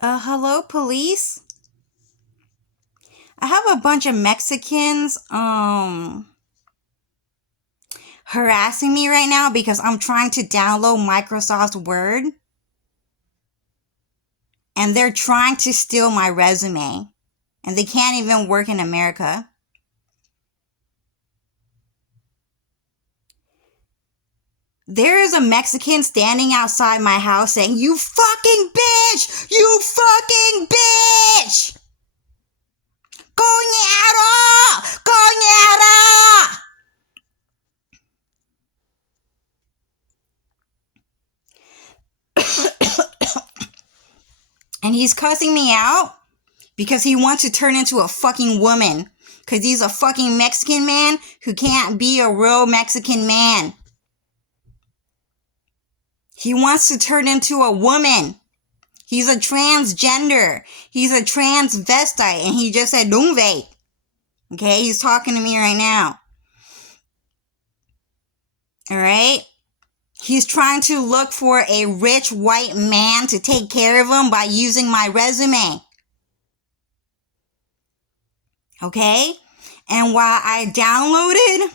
Hello, police? I have a bunch of Mexicans, harassing me right now because I'm trying to download Microsoft Word. And they're trying to steal my resume. And they can't even work in America. There is a Mexican standing outside my house saying, "You fucking bitch! You fucking bitch! Coñero! Coñero!" And he's cussing me out because he wants to turn into a fucking woman. Because he's a fucking Mexican man who can't be a real Mexican man. He wants to turn into a woman. He's a transgender. He's a transvestite. And he just said, "Don't vape." Okay, he's talking to me right now. Alright? He's trying to look for a rich white man to take care of him by using my resume. Okay? And while I downloaded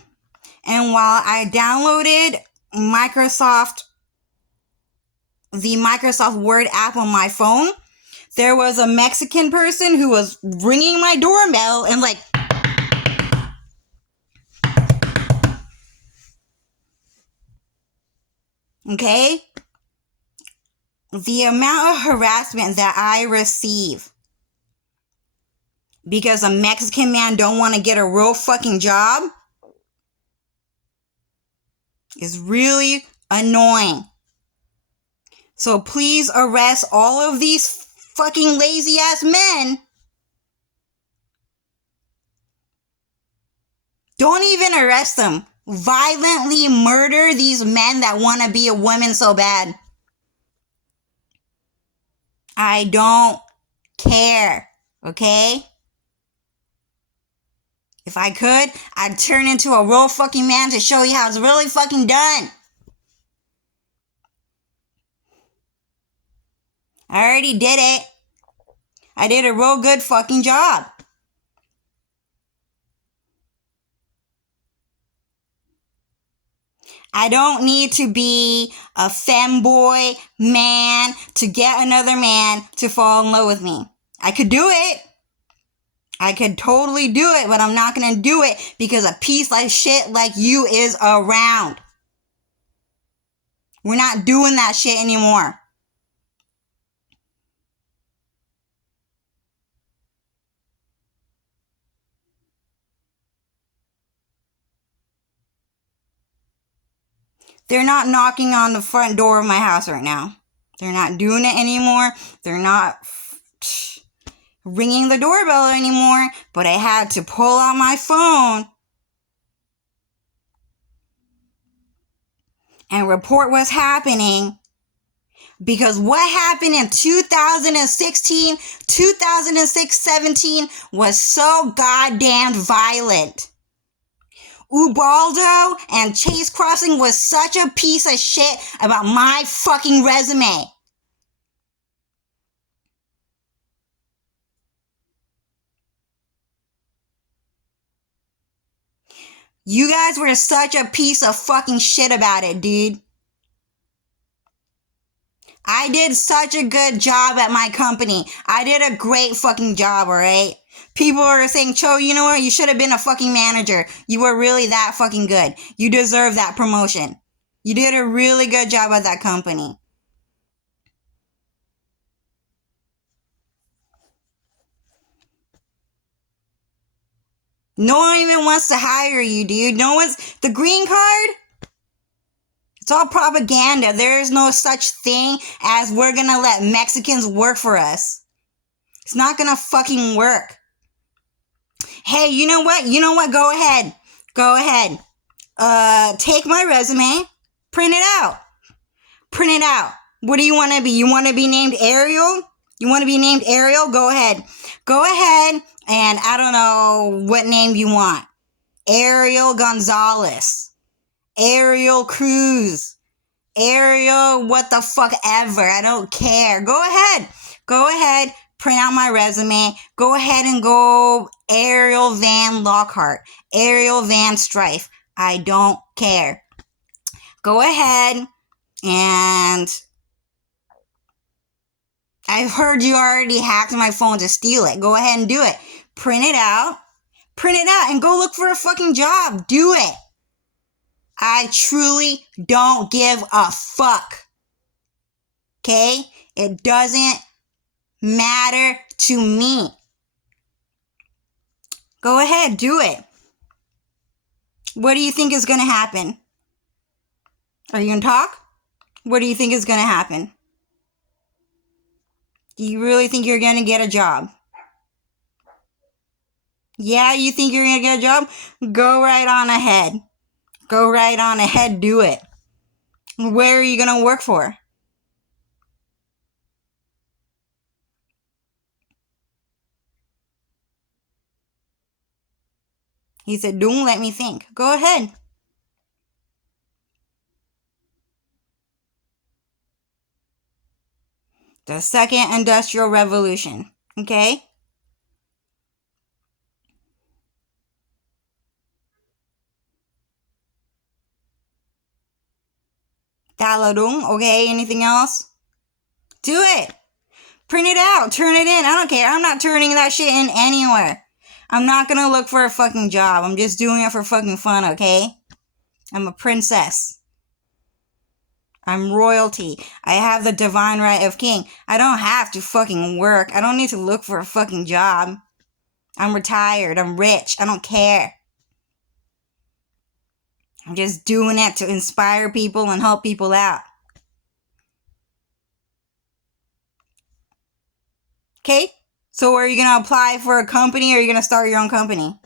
the Microsoft Word app on my phone, there was a Mexican person who was ringing my doorbell and like, okay? The amount of harassment that I receive because a Mexican man don't want to get a real fucking job is really annoying. So please arrest all of these fucking lazy ass men. Don't even arrest them. Violently murder these men that want to be a woman so bad. I don't care, okay? If I could, I'd turn into a real fucking man to show you how it's really fucking done. I already did it. I did a real good fucking job. I don't need to be a femboy man to get another man to fall in love with me. I could do it. I could totally do it, but I'm not going to do it because a piece of shit like you is around. We're not doing that shit anymore. They're not knocking on the front door of my house right now. They're not doing it anymore. They're not ringing the doorbell anymore. But I had to pull out my phone and report what's happening. Because what happened in 2016, 2017 was so goddamn violent. Ubaldo and Chase Crossing was such a piece of shit about my fucking resume. You guys were such a piece of fucking shit about it, dude. I did such a good job at my company. I did a great fucking job, alright? People are saying, "Cho, you know what? You should have been a fucking manager. You were really that fucking good. You deserve that promotion. You did a really good job at that company." No one even wants to hire you, dude. No one's... The green card? It's all propaganda. There is no such thing as we're gonna let Mexicans work for us. It's not gonna fucking work. Hey, you know what? Go ahead. Take my resume. Print it out. What do you want to be? You want to be named Ariel? Go ahead. And I don't know what name you want. Ariel Gonzalez. Ariel Cruz. Ariel what the fuck ever. I don't care. Go ahead. Go ahead, print out my resume. Go ahead and go Ariel Van Lockhart, Ariel Van Strife. I don't care. Go ahead and I've heard you already hacked my phone to steal it. Go ahead and do it. Print it out and go look for a fucking job. Do it. I truly don't give a fuck. Okay? It doesn't matter to me. Go ahead, do it. What do you think is going to happen? Are you going to talk? What do you think is going to happen? Do you really think you're going to get a job? Yeah, you think you're going to get a job? Go right on ahead. Go right on ahead, do it. Where are you going to work for? He said, don't let me think. Go ahead. The second industrial revolution. Okay? Taladung. Okay, anything else? Do it. Print it out. Turn it in. I don't care. I'm not turning that shit in anywhere. I'm not gonna look for a fucking job. I'm just doing it for fucking fun, okay? I'm a princess. I'm royalty. I have the divine right of king. I don't have to fucking work. I don't need to look for a fucking job. I'm retired. I'm rich. I don't care. I'm just doing it to inspire people and help people out. Okay? So are you going to apply for a company or are you going to start your own company?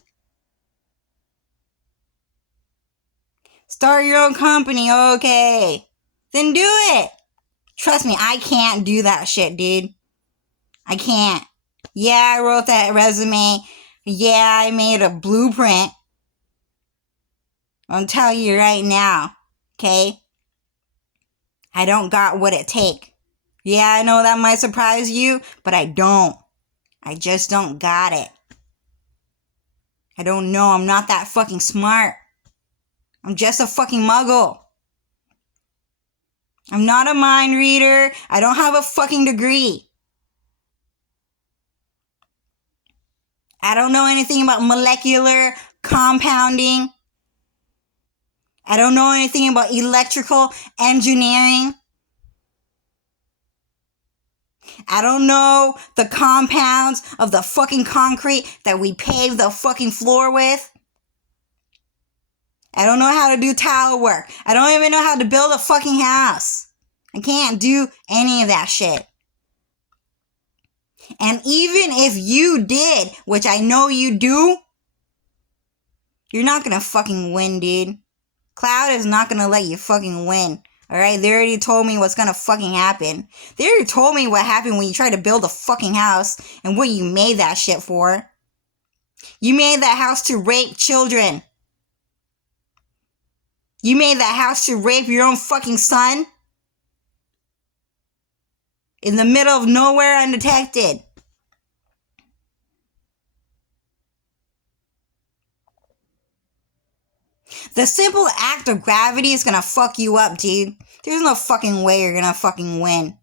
Start your own company, okay. Then do it. Trust me, I can't do that shit, dude. I can't. Yeah, I wrote that resume. Yeah, I made a blueprint. I'll tell you right now, okay? I don't got what it take. Yeah, I know that might surprise you, but I don't. I just don't got it. I don't know. I'm not that fucking smart. I'm just a fucking muggle. I'm not a mind reader. I don't have a fucking degree. I don't know anything about molecular compounding. I don't know anything about electrical engineering. I don't know the compounds of the fucking concrete that we pave the fucking floor with. I don't know how to do tile work. I don't even know how to build a fucking house. I can't do any of that shit. And even if you did, which I know you do, you're not gonna fucking win, dude. Cloud is not gonna let you fucking win. Alright, they already told me what's gonna fucking happen. They already told me what happened when you tried to build a fucking house and what you made that shit for. You made that house to rape children. You made that house to rape your own fucking son. In the middle of nowhere undetected. The simple act of gravity is gonna fuck you up, dude. There's no fucking way you're gonna fucking win.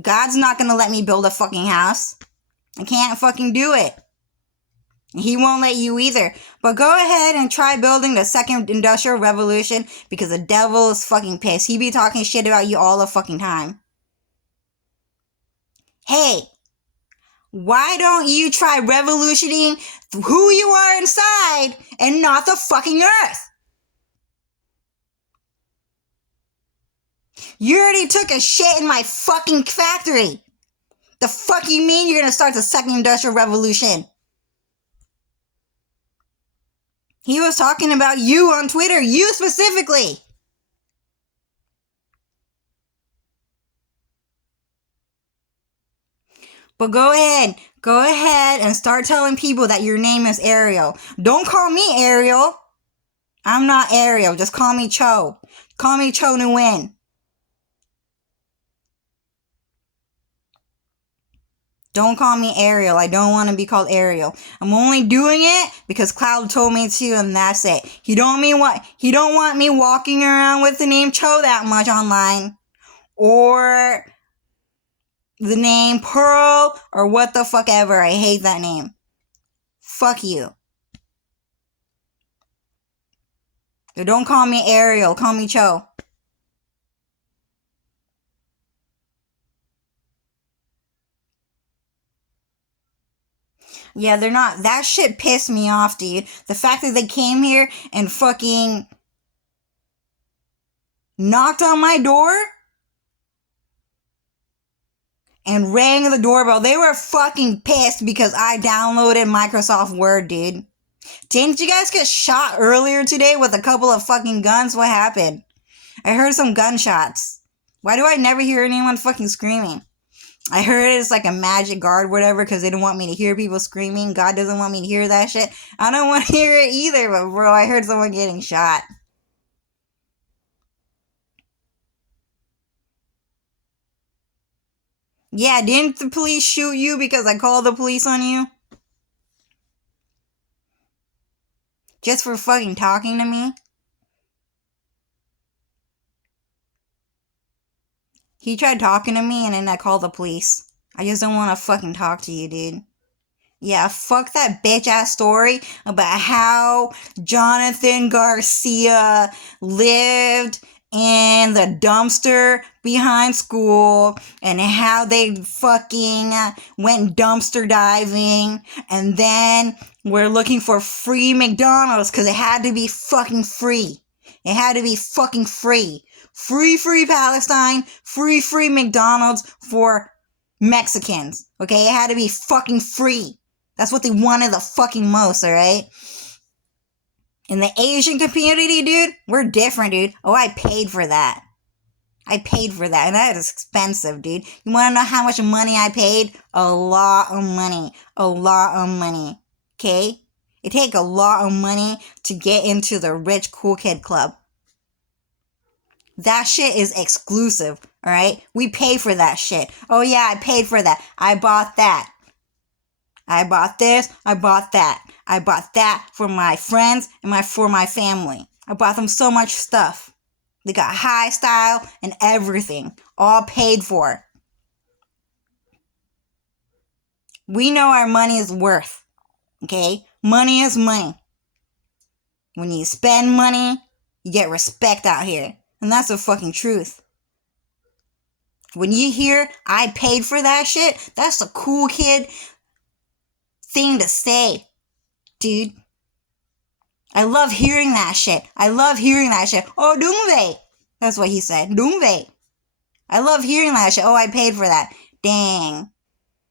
God's not gonna let me build a fucking house. I can't fucking do it. He won't let you either. But go ahead and try building the second industrial revolution because the devil is fucking pissed. He be talking shit about you all the fucking time. Hey, why don't you try revolutioning who you are inside and not the fucking earth? You already took a shit in my fucking factory. The fuck you mean you're gonna start the second industrial revolution? He was talking about you on Twitter, you specifically. But go ahead and start telling people that your name is Ariel. Don't call me Ariel. I'm not Ariel, just call me Cho. Call me Cho Nguyen. Don't call me Ariel. I don't want to be called Ariel. I'm only doing it because Cloud told me to, and that's it. He don't want me walking around with the name Cho that much online. Or the name Pearl, or what the fuck ever. I hate that name. Fuck you. So don't call me Ariel. Call me Cho. Yeah, they're not. That shit pissed me off, dude. The fact that they came here and fucking knocked on my door and rang the doorbell. They were fucking pissed because I downloaded Microsoft Word, dude. Didn't you guys get shot earlier today with a couple of fucking guns? What happened? I heard some gunshots. Why do I never hear anyone fucking screaming? I heard it's like a magic guard, whatever, because they don't want me to hear people screaming. God doesn't want me to hear that shit. I don't want to hear it either, but bro, I heard someone getting shot. Yeah, didn't the police shoot you because I called the police on you? Just for fucking talking to me? He tried talking to me and then I called the police. I just don't want to fucking talk to you, dude. Yeah, fuck that bitch ass story about how Jonathan Garcia lived in the dumpster behind school and how they fucking went dumpster diving and then we're looking for free McDonald's because it had to be fucking free. It had to be fucking free. Free Palestine, free McDonald's for Mexicans. Okay, it had to be fucking free. That's what they wanted the fucking most, alright? In the Asian community, dude, we're different, dude. Oh, I paid for that. I paid for that, and that is expensive, dude. You want to know how much money I paid? A lot of money. A lot of money. Okay? It take a lot of money to get into the rich cool kid club. That shit is exclusive, alright? We pay for that shit. Oh yeah, I paid for that. I bought that. I bought this, I bought that. I bought that for my friends and for my family. I bought them so much stuff. They got high style and everything. All paid for. We know our money is worth. Okay? Money is money. When you spend money, you get respect out here. And that's the fucking truth. When you hear I paid for that shit, that's a cool kid thing to say, dude. I love hearing that shit. I love hearing that shit. Oh, Doomve. That's what he said. Doomve. I love hearing that shit. Oh, I paid for that. Dang.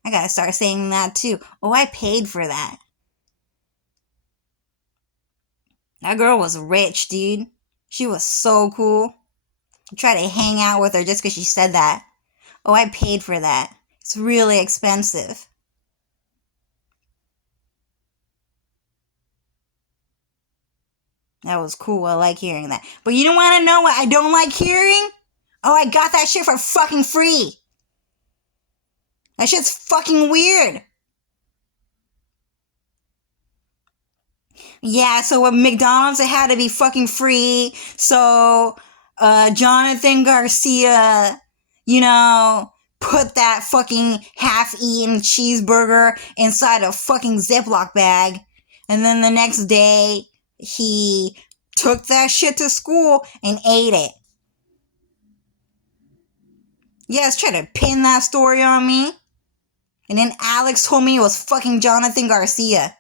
I gotta start saying that too. Oh, I paid for that. That girl was rich, dude. She was so cool. I tried to hang out with her just because she said that. Oh, I paid for that. It's really expensive. That was cool. I like hearing that. But you don't want to know what I don't like hearing? Oh, I got that shit for fucking free. That shit's fucking weird. Yeah, so with McDonald's, it had to be fucking free. So, Jonathan Garcia, put that fucking half-eaten cheeseburger inside a fucking Ziploc bag. And then the next day, he took that shit to school and ate it. Yes, try to pin that story on me. And then Alex told me it was fucking Jonathan Garcia.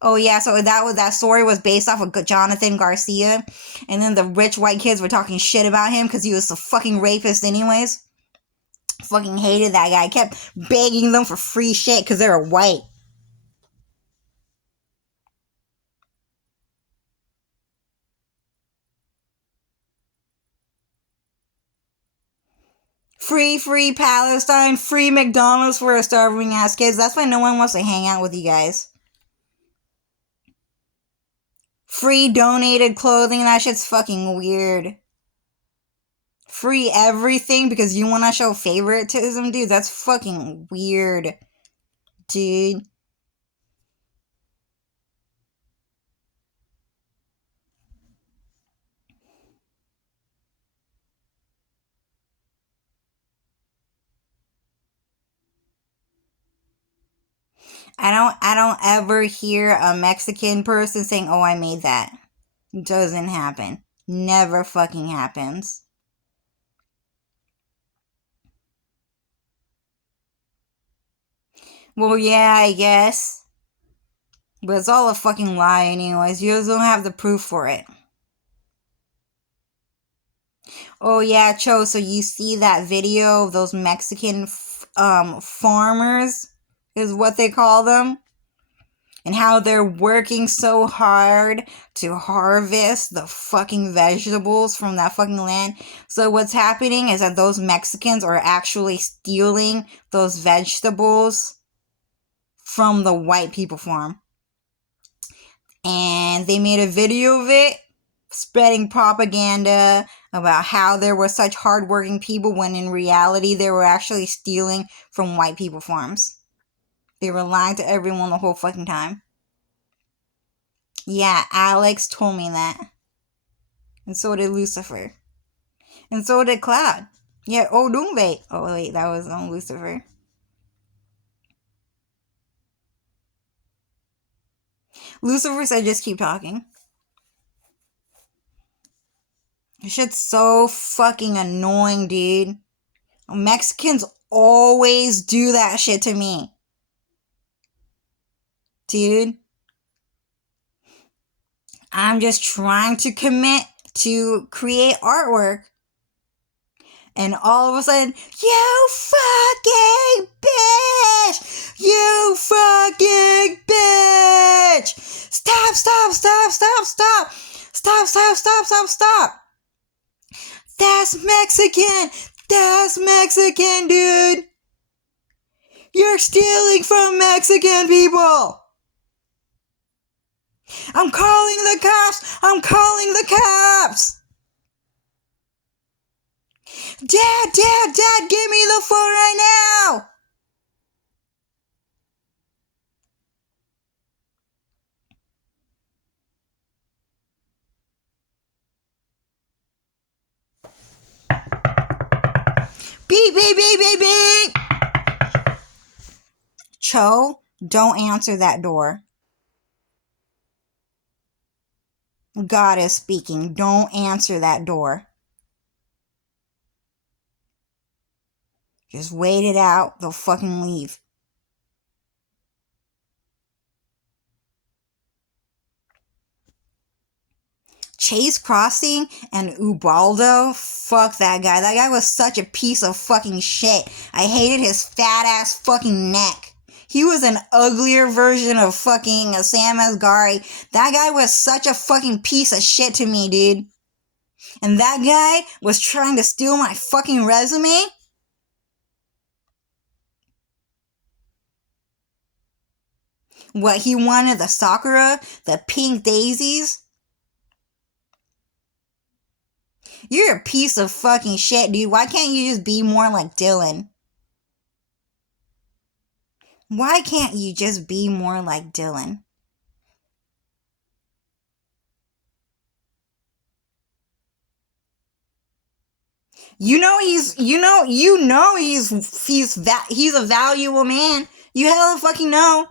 Oh yeah, so that story was based off of Jonathan Garcia. And then the rich white kids were talking shit about him because he was a fucking rapist anyways. Fucking hated that guy. Kept begging them for free shit because they were white. Free Palestine, free McDonald's for starving ass kids. That's why no one wants to hang out with you guys. Free donated clothing, that shit's fucking weird. Free everything because you want to show favoritism, dude, that's fucking weird. dude. I don't ever hear a Mexican person saying, "Oh, I made that." It doesn't happen. Never fucking happens. Well, yeah, I guess. But it's all a fucking lie anyways. You just don't have the proof for it. Oh yeah, Cho, so you see that video of those Mexican farmers is what they call them? And how they're working so hard to harvest the fucking vegetables from that fucking land. So what's happening is that those Mexicans are actually stealing those vegetables from the white people farm. And they made a video of it, spreading propaganda about how there were such hardworking people when in reality they were actually stealing from white people farms. They were lying to everyone the whole fucking time. Yeah, Alex told me that. And so did Lucifer. And so did Cloud. Yeah, oh, Doombe. Oh, wait, that was Lucifer. Lucifer said just keep talking. This shit's so fucking annoying, dude. Mexicans always do that shit to me. Dude. I'm just trying to commit to create artwork. And all of a sudden, you fucking bitch! You fucking bitch! Stop, stop, stop, stop, stop! Stop, stop, stop, stop, stop! That's Mexican! That's Mexican, dude! You're stealing from Mexican people! I'm calling the cops! I'm calling the cops! Dad, Dad, Dad, give me the phone right now! Beep, beep, beep, beep, beep! Cho, don't answer that door. God is speaking. Don't answer that door. Just wait it out. They'll fucking leave. Chase Crossing and Ubaldo? Fuck that guy. That guy was such a piece of fucking shit. I hated his fat ass fucking neck. He was an uglier version of fucking Sam Asghari. That guy was such a fucking piece of shit to me, dude. And that guy was trying to steal my fucking resume? What, he wanted the Sakura? The pink daisies? You're a piece of fucking shit, dude. Why can't you just be more like Dylan? Why can't you just be more like Dylan? He's a valuable man. You hella fucking know.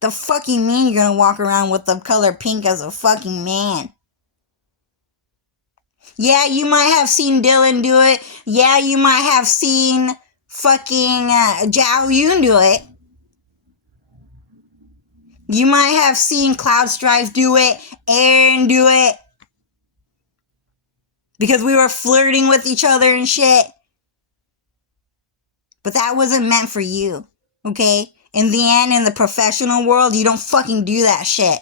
The fucking mean you're gonna walk around with the color pink as a fucking man. Yeah, you might have seen Dylan do it. Yeah, you might have seen fucking Zhao Yun do it. You might have seen Cloud Strife do it, Aaron do it. Because we were flirting with each other and shit. But that wasn't meant for you, okay? In the end, in the professional world, you don't fucking do that shit.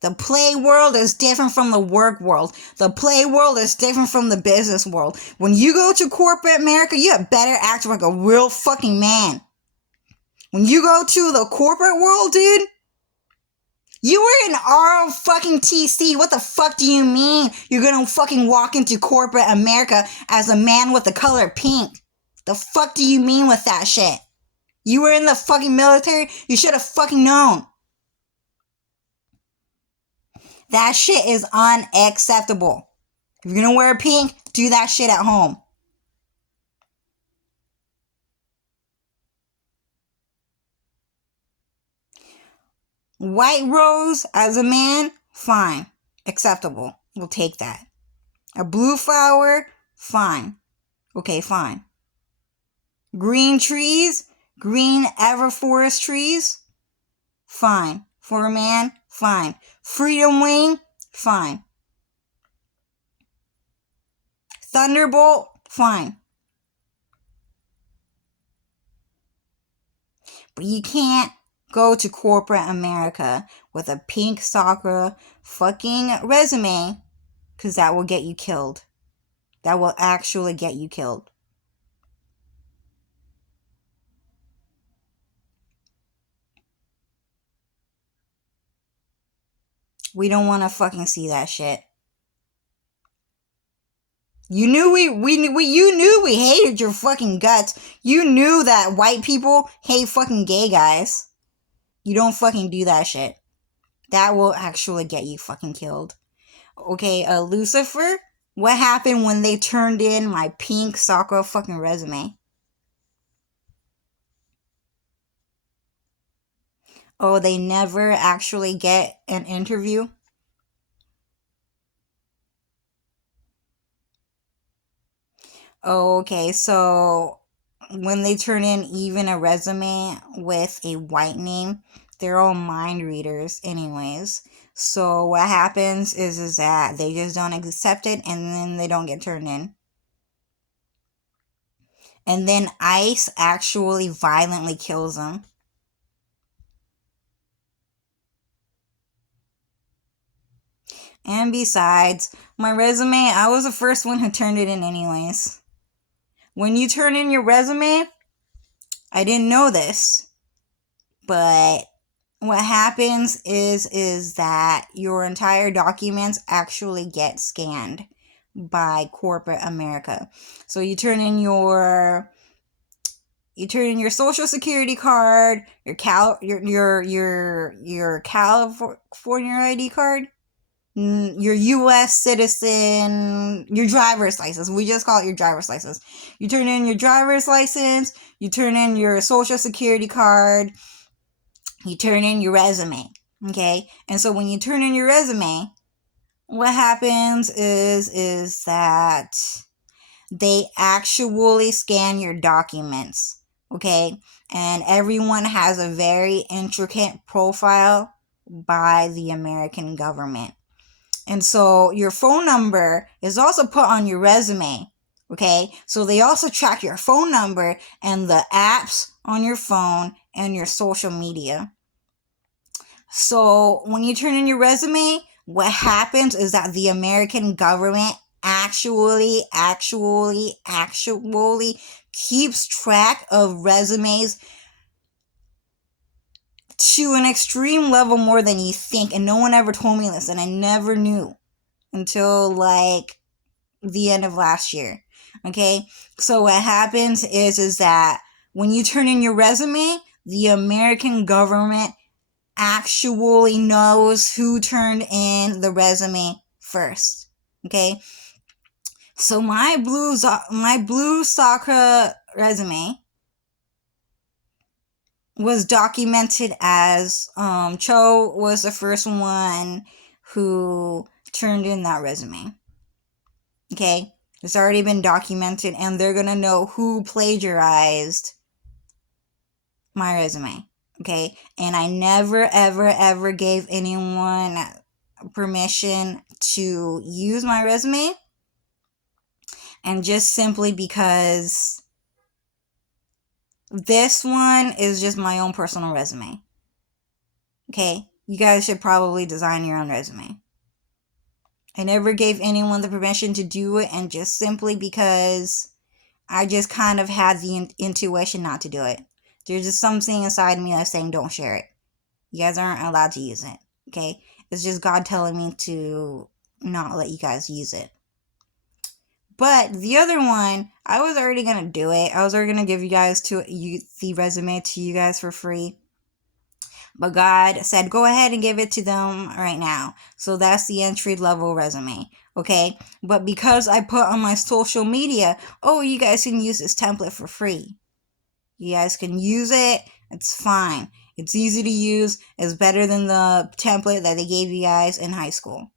The play world is different from the work world. The play world is different from the business world. When you go to corporate America, you had better act like a real fucking man. When you go to the corporate world, dude, You were in our fucking TC. What the fuck do you mean you're gonna fucking walk into corporate America as a man with the color pink? The fuck do you mean with that shit? You were in the fucking military? You should have fucking known. That shit is unacceptable. If you're gonna wear pink, do that shit at home. White rose as a man, fine. Acceptable. We'll take that. A blue flower, fine. Okay, fine. Green trees, green everforest trees, fine. For a man, fine. Freedom wing, fine. Thunderbolt, fine. But you can't go to corporate America with a pink soccer fucking resume, because that will get you killed. That will actually get you killed. We don't want to fucking see that shit. You knew you knew we hated your fucking guts. You knew that white people hate fucking gay guys. You don't fucking do that shit. That will actually get you fucking killed. Okay, Lucifer, what happened when they turned in my pink soccer fucking resume? Oh, they never actually get an interview? Oh, okay, so when they turn in even a resume with a white name, they're all mind readers anyways. So what happens is that they just don't accept it and then they don't get turned in. And then ICE actually violently kills them. And besides, my resume, I was the first one who turned it in anyways. When you turn in your resume, I didn't know this, but what happens is that your entire documents actually get scanned by corporate America. So you turn in your social security card, your California ID card, your U.S. citizen, your driver's license. We just call it your driver's license. You turn in your driver's license, you turn in your social security card, you turn in your resume, okay? And so when you turn in your resume, what happens is that they actually scan your documents, okay? And everyone has a very intricate profile by the American government. And so your phone number is also put on your resume, okay? So they also track your phone number and the apps on your phone and your social media. So when you turn in your resume, what happens is that the American government actually keeps track of resumes to an extreme level more than you think. And no one ever told me this, and I never knew until like the end of last year. Okay, so what happens is that when you turn in your resume, the American government actually knows who turned in the resume first. Okay, so my blue soccer resume was documented as Cho was the first one who turned in that resume. Okay, it's already been documented, and they're gonna know who plagiarized my resume. Okay, and I never ever gave anyone permission to use my resume, and just simply because this one is just my own personal resume. Okay, you guys should probably design your own resume. I never gave anyone the permission to do it, and just simply because I just kind of had the intuition not to do it. There's just something inside me that's saying don't share it. You guys aren't allowed to use it. Okay? It's just God telling me to not let you guys use it. But the other one, I was already gonna do it. I was already gonna give you guys the resume to you guys for free. But God said, go ahead and give it to them right now. So that's the entry level resume. Okay? But because I put on my social media, oh, you guys can use this template for free. You guys can use it. It's fine. It's easy to use. It's better than the template that they gave you guys in high school.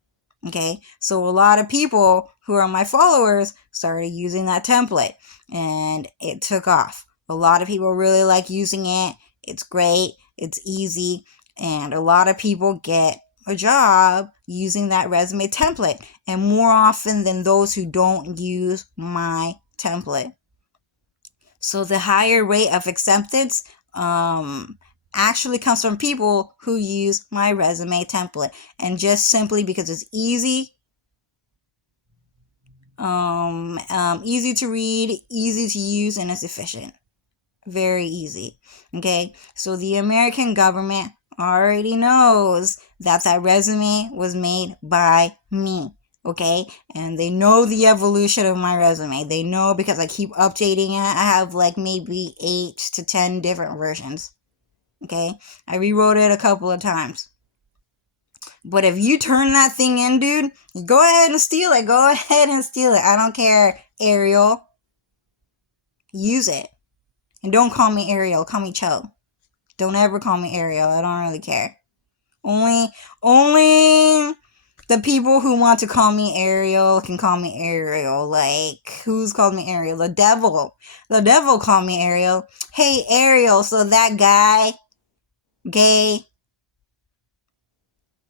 Okay, so a lot of people who are my followers started using that template and it took off. A lot of people really like using it. It's great, it's easy, and a lot of people get a job using that resume template, and more often than those who don't use my template. So the higher rate of acceptance actually comes from people who use my resume template, and just simply because it's easy, easy to read, easy to use, and it's efficient. Very easy. Okay, so the American government already knows that that resume was made by me. Okay, and they know the evolution of my resume. They know because I keep updating it. I have like maybe 8 to 10 different versions. Okay, I rewrote it a couple of times. But if you turn that thing in, dude, go ahead and steal it. Go ahead and steal it. I don't care, Ariel. Use it. And don't call me Ariel. Call me Cho. Don't ever call me Ariel. I don't really care. Only the people who want to call me Ariel can call me Ariel. Like, who's called me Ariel? The devil. The devil called me Ariel. Hey, Ariel, so that guy, gay,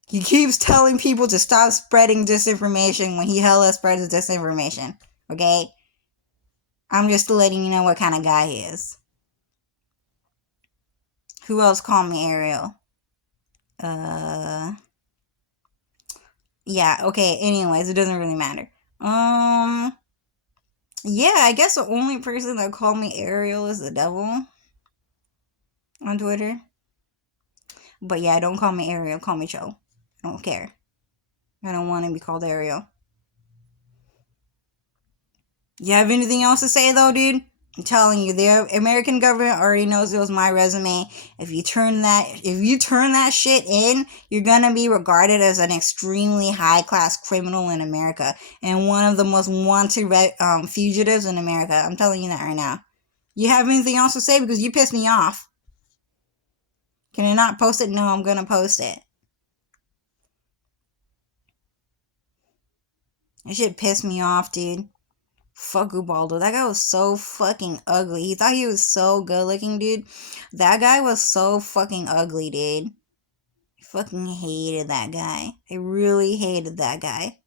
he keeps telling people to stop spreading disinformation when he hella spreads disinformation. Okay? I'm just letting you know what kind of guy he is. Who else called me Ariel? Yeah, okay, anyways, it doesn't really matter. Yeah, I guess the only person that called me Ariel is the devil on Twitter. But yeah, don't call me Ariel, call me Cho. I don't care. I don't want to be called Ariel. You have anything else to say though, dude? I'm telling you, the American government already knows it was my resume. If you turn that shit in, you're gonna be regarded as an extremely high class criminal in America and one of the most wanted fugitives in America. I'm telling you that right now. You have anything else to say because you pissed me off? Can I not post it? No, I'm gonna post it. That shit pissed me off, dude. Fuck Ubaldo. That guy was so fucking ugly. He thought he was so good looking, dude. That guy was so fucking ugly, dude. I fucking hated that guy. I really hated that guy.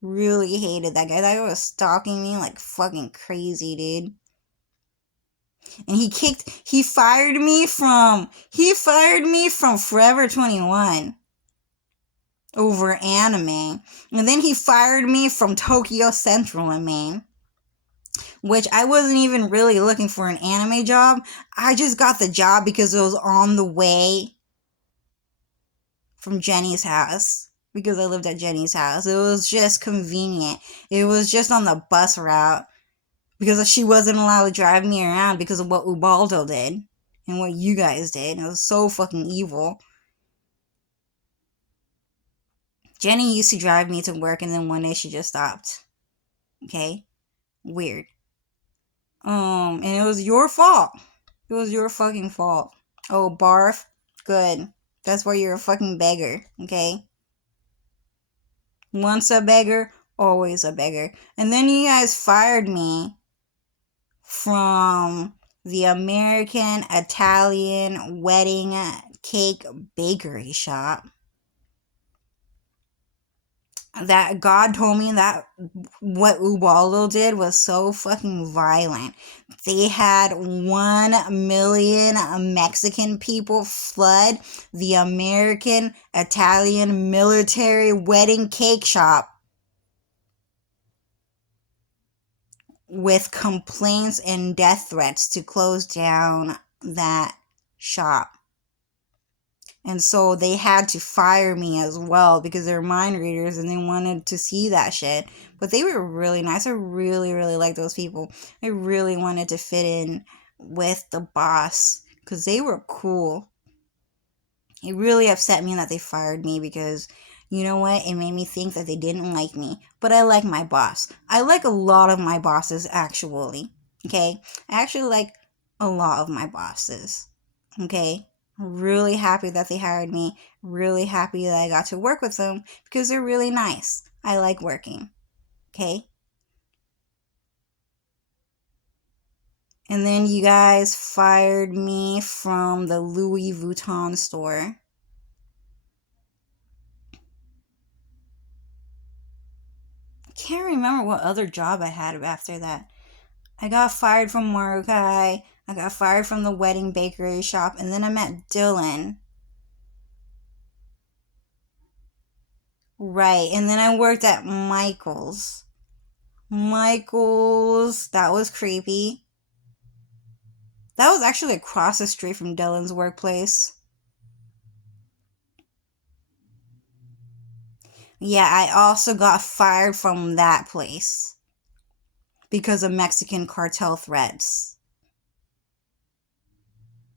Really hated that guy. That guy was stalking me like fucking crazy, dude. And he fired me from Forever 21 over anime. And then he fired me from Tokyo Central in Maine. Which I wasn't even really looking for an anime job. I just got the job because it was on the way from Jenny's house. Because I lived at Jenny's house. It was just convenient. It was just on the bus route. Because she wasn't allowed to drive me around because of what Ubaldo did. And what you guys did. It was so fucking evil. Jenny used to drive me to work and then one day she just stopped. Okay? Weird. And it was your fault. It was your fucking fault. Oh, barf? Good. That's why you're a fucking beggar, okay? Once a beggar, always a beggar. And then you guys fired me from the American Italian wedding cake bakery shop. That God told me that what Ubaldo did was so fucking violent. They had 1 million Mexican people flood the American Italian military wedding cake shop with complaints and death threats to close down that shop. And so they had to fire me as well because they're mind readers and they wanted to see that shit. But they were really nice. I really, really liked those people. I really wanted to fit in with the boss because they were cool. It really upset me that they fired me because, you know what? It made me think that they didn't like me. But I like my boss. I like a lot of my bosses, actually. Okay? I actually like a lot of my bosses. Okay? Really happy that they hired me. Really happy that I got to work with them because they're really nice. I like working. Okay? And then you guys fired me from the Louis Vuitton store. Can't remember what other job I had after that. I got fired from Marukai. I got fired from the wedding bakery shop, and then I met Dylan. Right, and then I worked at Michael's. Michael's, that was creepy. That was actually across the street from Dylan's workplace. Yeah, I also got fired from that place because of Mexican cartel threats.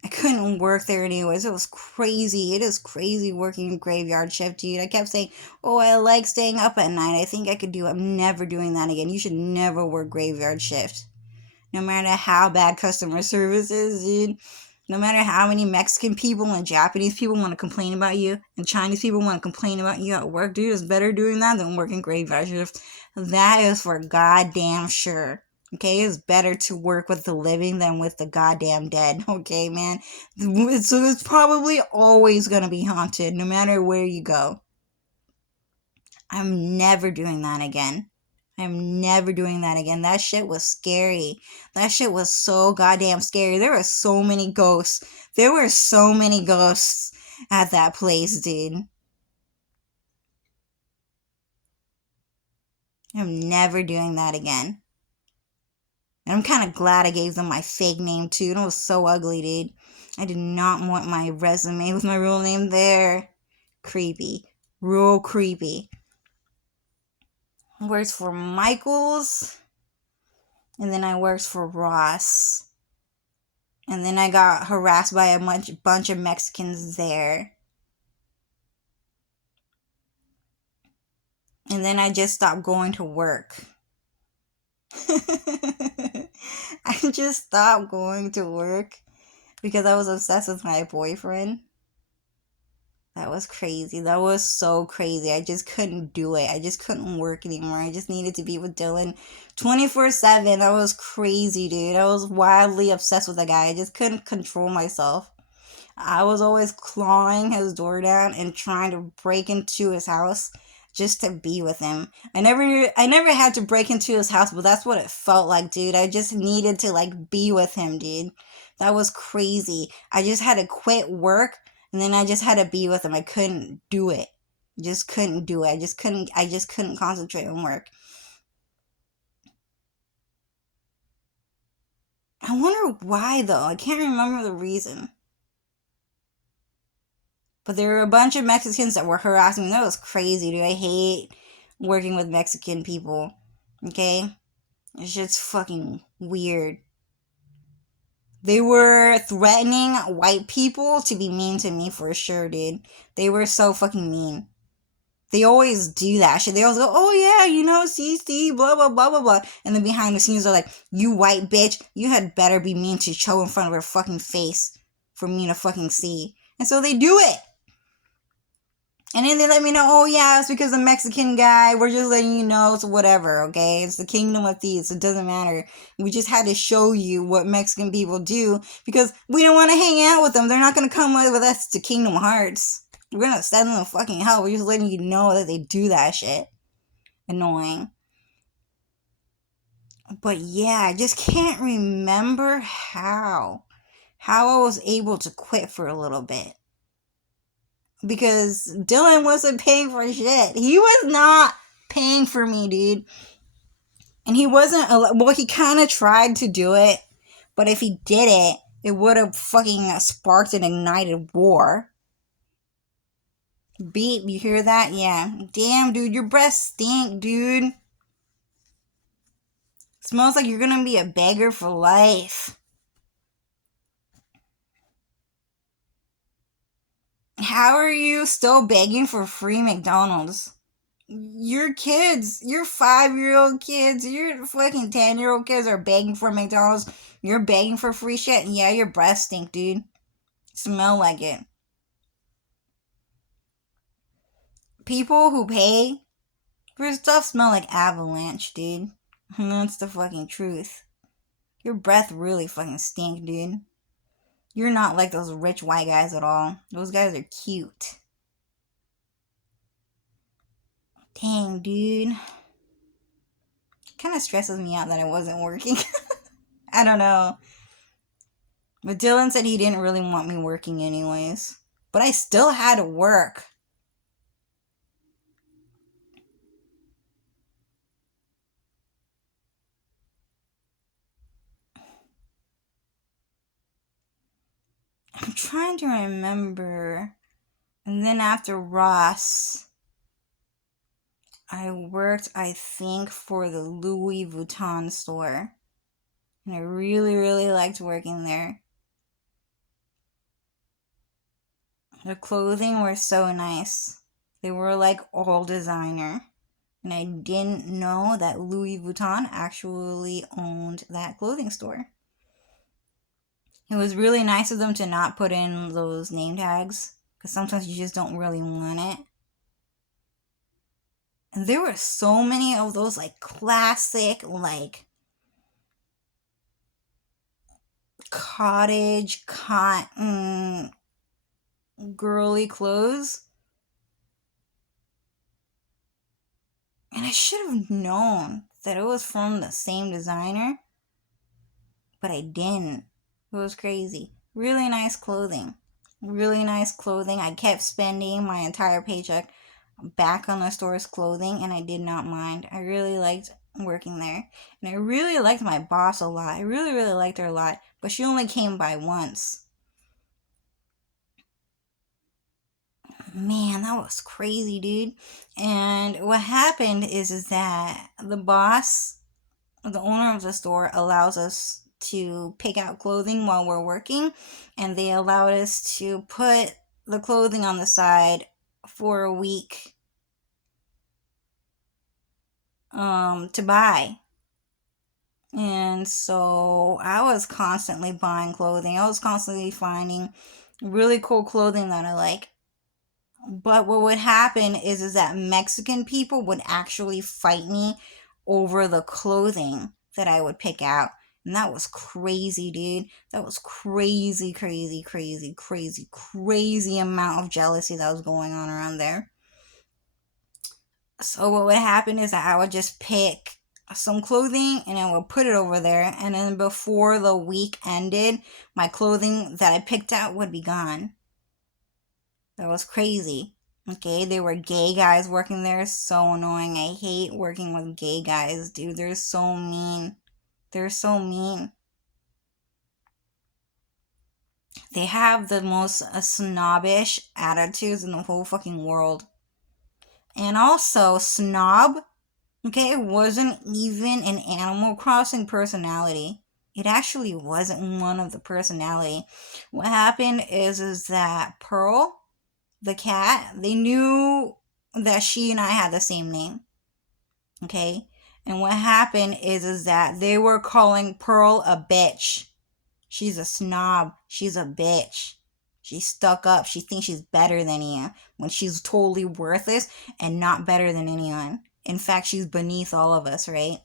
I couldn't work there anyways. It was crazy. It is crazy working a graveyard shift, dude. I kept saying, oh, I like staying up at night. I think I could do it. I'm never doing that again. You should never work graveyard shift. No matter how bad customer service is, dude. No matter how many Mexican people and Japanese people want to complain about you and Chinese people want to complain about you at work, dude, it's better doing that than working graveyard shift. That is for goddamn sure. Okay, it's better to work with the living than with the goddamn dead. Okay, man. So it's probably always gonna be haunted, no matter where you go. I'm never doing that again. I'm never doing that again. That shit was scary. That shit was so goddamn scary. There were so many ghosts. There were so many ghosts at that place, dude. I'm never doing that again. And I'm kind of glad I gave them my fake name too. It was so ugly, dude. I did not want my resume with my real name there. Creepy. Real creepy. Works for Michaels. And then I worked for Ross. And then I got harassed by a bunch of Mexicans there. And then I just stopped going to work. I just stopped going to work because I was obsessed with my boyfriend. That was crazy. That was so crazy. I just couldn't do it. I just couldn't work anymore. I just needed to be with Dylan 24/7. That was crazy, dude. I was wildly obsessed with the guy. I just couldn't control myself. I was always clawing his door down and trying to break into his house just to be with him. I never had to break into his house, but that's what it felt like, dude. I just needed to like be with him, dude. That was crazy. I just had to quit work and then I just had to be with him. I couldn't do it. Just couldn't do it. I just couldn't concentrate on work. I wonder why though. I can't remember the reason. But there were a bunch of Mexicans that were harassing me. That was crazy, dude. I hate working with Mexican people. Okay? It's just fucking weird. They were threatening white people to be mean to me for sure, dude. They were so fucking mean. They always do that shit. They always go, oh yeah, CC, blah, blah, blah, blah, blah. And then behind the scenes, they're like, you white bitch, you had better be mean to Cho in front of her fucking face for me to fucking see. And so they do it. And then they let me know, oh yeah, it's because the Mexican guy, we're just letting you know, it's whatever, okay? It's the kingdom of thieves, it doesn't matter. We just had to show you what Mexican people do because we don't want to hang out with them. They're not going to come with us to Kingdom Hearts. We're going to send them to fucking hell. We're just letting you know that they do that shit. Annoying. But yeah, I just can't remember how I was able to quit for a little bit. Because Dylan wasn't paying for shit. He was not paying for me, dude. And he wasn't, well, he kind of tried to do it. But if he did it, it would have fucking sparked an ignited war. Beep, you hear that? Yeah. Damn, dude, your breath stink, dude. Smells like you're gonna be a beggar for life. How are you still begging for free McDonald's? Your kids, your 5-year-old kids, your fucking 10-year-old kids are begging for McDonald's. You're begging for free shit. And yeah, your breath stink, dude. Smell like it. People who pay for stuff smell like avalanche, dude. And that's the fucking truth. Your breath really fucking stink, dude. You're not like those rich white guys at all. Those guys are cute. Dang, dude. Kind of stresses me out that I wasn't working. I don't know. But Dylan said he didn't really want me working anyways. But I still had to work. I'm trying to remember. And then after Ross, I worked, I think, for the Louis Vuitton store. And I really, really liked working there. The clothing were so nice. They were like all designer. And I didn't know that Louis Vuitton actually owned that clothing store. It was really nice of them to not put in those name tags, because sometimes you just don't really want it. And there were so many of those like classic, like cottage cotton girly clothes. And I should have known that it was from the same designer, but I didn't. It was crazy. Really nice clothing. Really nice clothing. I kept spending my entire paycheck back on the store's clothing, and I did not mind. I really liked working there. And I really liked my boss a lot. I really, really liked her a lot. But she only came by once. Man, that was crazy, dude. And what happened is that the boss, the owner of the store, allows us to pick out clothing while we're working, and they allowed us to put the clothing on the side for a week to buy. And so I was constantly buying clothing. I was constantly finding really cool clothing that I like. But what would happen is that Mexican people would actually fight me over the clothing that I would pick out. And that was crazy, dude. That was crazy, crazy, crazy, crazy, crazy amount of jealousy that was going on around there. So what would happen is that I would just pick some clothing and I would put it over there. And then before the week ended, my clothing that I picked out would be gone. That was crazy. Okay, they were gay guys working there. So annoying. I hate working with gay guys, dude. They're so mean. They're so mean. They have the most snobbish attitudes in the whole fucking world. And also, snob, okay, wasn't even an Animal Crossing personality. It actually wasn't one of the personality. What happened is that Pearl, the cat, they knew that she and I had the same name. Okay? And what happened is that they were calling Pearl a bitch. She's a snob. She's a bitch. She's stuck up. She thinks she's better than you when she's totally worthless and not better than anyone. In fact, she's beneath all of us, right?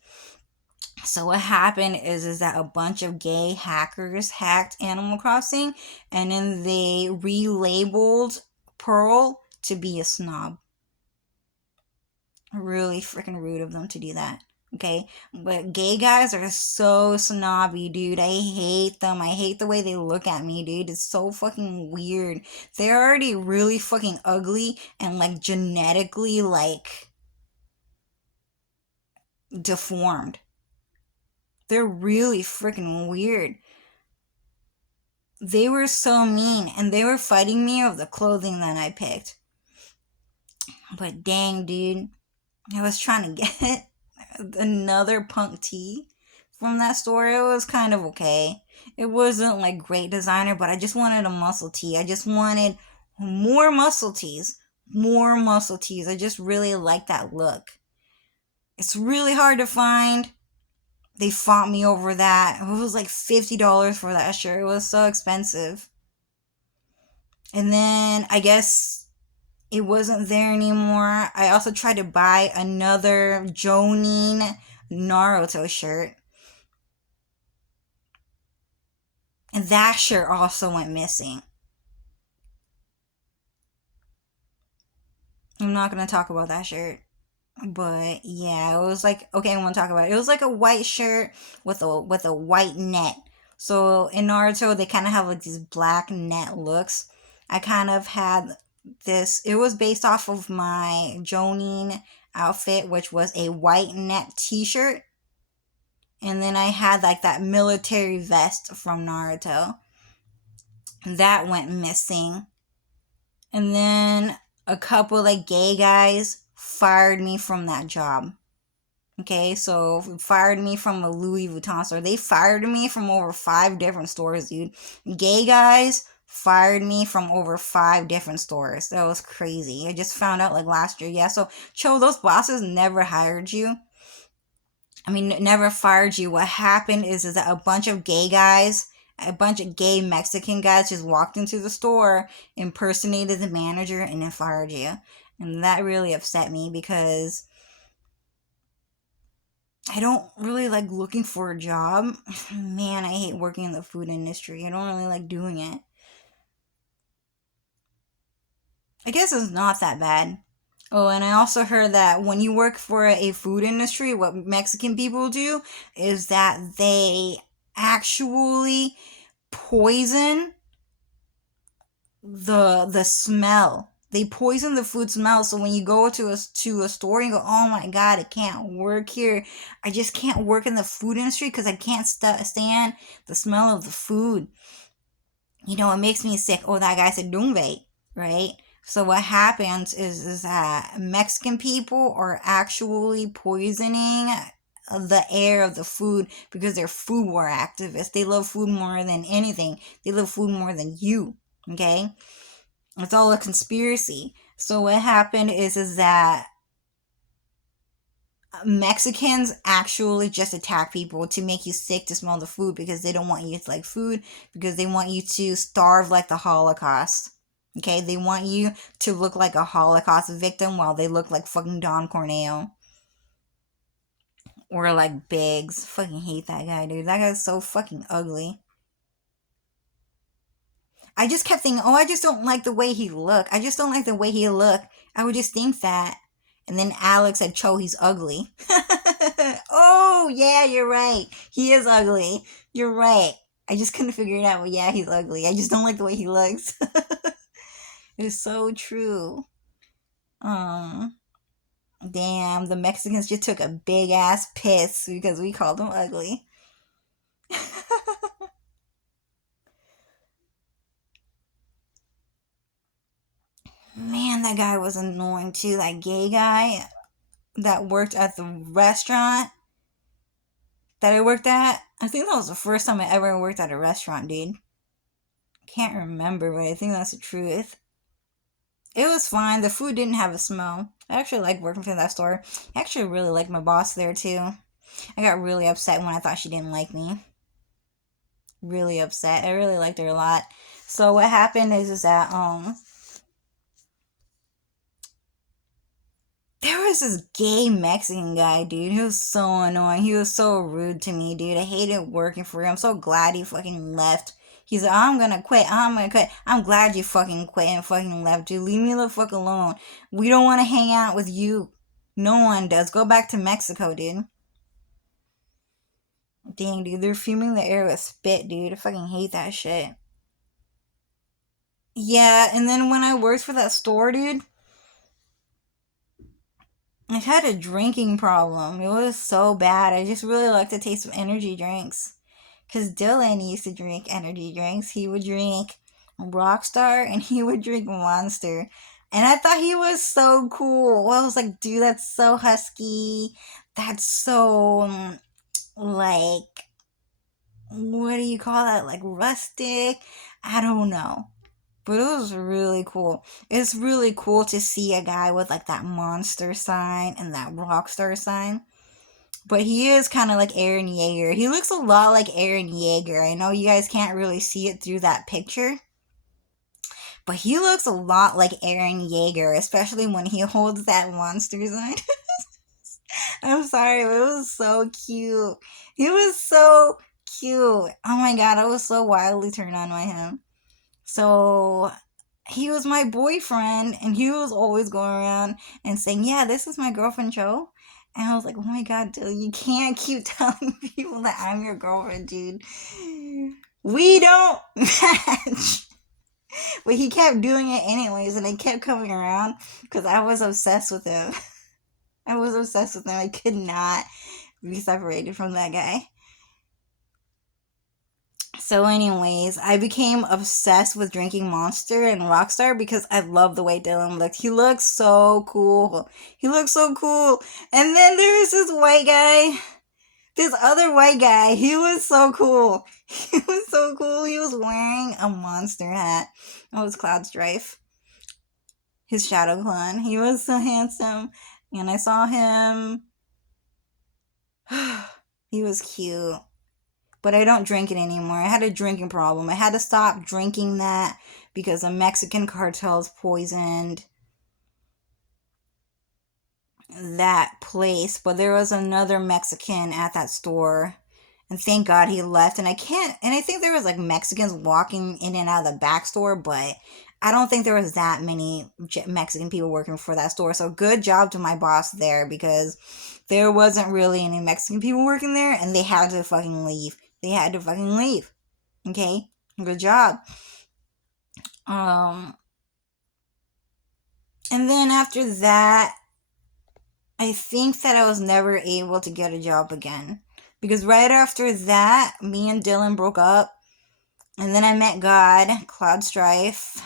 So what happened is that a bunch of gay hackers hacked Animal Crossing, and then they relabeled Pearl to be a snob. Really freaking rude of them to do that. Okay, but gay guys are so snobby, dude. I hate them. I hate the way they look at me, dude. It's so fucking weird. They're already really fucking ugly and like genetically like deformed. They're really freaking weird. They were so mean, and they were fighting me over the clothing that I picked. But dang, dude, I was trying to get another punk tee from that store. It was kind of okay. It wasn't like great designer, but I just wanted a muscle tee. I just wanted more muscle tees. More muscle tees. I just really like that look. It's really hard to find. They fought me over that. It was like $50 for that shirt. It was so expensive. And then I guess it wasn't there anymore. I also tried to buy another Jonin Naruto shirt. And that shirt also went missing. I'm not going to talk about that shirt. But yeah, it was like, okay, I want to talk about it. It was like a white shirt with a white net. So in Naruto, they kind of have like these black net looks. I kind of had this. It was based off of my Jonin outfit, which was a white net T-shirt, and then I had like that military vest from Naruto. That went missing, and then a couple like gay guys fired me from that job. Okay, so fired me from a Louis Vuitton store. They fired me from over 5 different stores, dude. Gay guys fired me from over 5 different stores. That was crazy. I just found out like last year. Yeah, so Cho, those bosses never hired you. I mean, never fired you. What happened is that a bunch of gay guys, a bunch of gay Mexican guys just walked into the store, impersonated the manager, and then fired you. And that really upset me because I don't really like looking for a job. Man, I hate working in the food industry. I don't really like doing it. I guess it's not that bad. Oh, and I also heard that when you work for a food industry, what Mexican people do is that they actually poison the smell. They poison the food smell. So when you go to a store and you go, oh my god, I can't work here. I just can't work in the food industry because I can't stand the smell of the food. You know, it makes me sick. Oh, that guy said dumbe, right? So what happens is that Mexican people are actually poisoning the air of the food because they're food war activists. They love food more than anything. They love food more than you. Okay? It's all a conspiracy. So what happened is that Mexicans actually just attack people to make you sick to smell the food because they don't want you to like food, because they want you to starve like the Holocaust. Okay, they want you to look like a Holocaust victim while they look like fucking Don Corneo. Or like Biggs. Fucking hate that guy, dude. That guy's so fucking ugly. I just kept thinking, oh, I just don't like the way he look. I just don't like the way he look. I would just think that. And then Alex said, Cho, he's ugly. Oh, yeah, you're right. He is ugly. You're right. I just couldn't figure it out, but yeah, he's ugly. I just don't like the way he looks. It's so true. Um, Damn, the Mexicans just took a big ass piss because we called him ugly. Man, that guy was annoying too. That gay guy that worked at the restaurant that I worked at. I think that was the first time I ever worked at a restaurant, dude. Can't remember, but I think that's the truth. It was fine. The food didn't have a smell. I actually like working for that store. I actually really liked my boss there too. I got really upset when I thought she didn't like me. Really upset. I really liked her a lot. So what happened is that there was this gay Mexican guy, dude. He was so annoying. He was so rude to me, dude. I hated working for him. I'm so glad he fucking left. He's like, I'm gonna quit. I'm gonna quit. I'm glad you fucking quit and fucking left, dude. Leave me the fuck alone. We don't want to hang out with you. No one does. Go back to Mexico, dude. Dang, dude. They're fuming the air with spit, dude. I fucking hate that shit. Yeah, and then when I worked for that store, dude, I had a drinking problem. It was so bad. I just really like the taste of energy drinks. Because Dylan used to drink energy drinks. He would drink Rockstar and he would drink Monster. And I thought he was so cool. I was like, dude, that's so husky. That's so, like, what do you call that? Like rustic? I don't know. But it was really cool. It's really cool to see a guy with like that monster sign and that rockstar sign. But he is kind of like Aaron Yeager. He looks a lot like Aaron Yeager. I know you guys can't really see it through that picture. But he looks a lot like Aaron Yeager, especially when he holds that monster sign. I'm sorry, but it was so cute. He was so cute. Oh my god, I was so wildly turned on by him. So he was my boyfriend, and he was always going around and saying, "Yeah, this is my girlfriend, Joe." And I was like, "Oh my god, dude, you can't keep telling people that I'm your girlfriend, dude. We don't match." But he kept doing it anyways, and I kept coming around because I was obsessed with him. I was obsessed with him. I could not be separated from that guy. So, anyways, I became obsessed with drinking Monster and Rockstar because I love the way Dylan looked. He looks so cool. He looks so cool. And then there's this white guy. This other white guy. He was so cool. He was so cool. He was wearing a Monster hat. It was Cloud Strife, his shadow clone. He was so handsome. And I saw him. He was cute. But I don't drink it anymore. I had a drinking problem. I had to stop drinking that because the Mexican cartels poisoned that place. But there was another Mexican at that store, and thank God he left. And I think there was like Mexicans walking in and out of the back store, but I don't think there was that many Mexican people working for that store. So good job to my boss there, because there wasn't really any Mexican people working there, and they had to fucking leave. They had to fucking leave. Okay? Good job. And then after that, I think that I was never able to get a job again. Because right after that, me and Dylan broke up. And then I met God, Cloud Strife.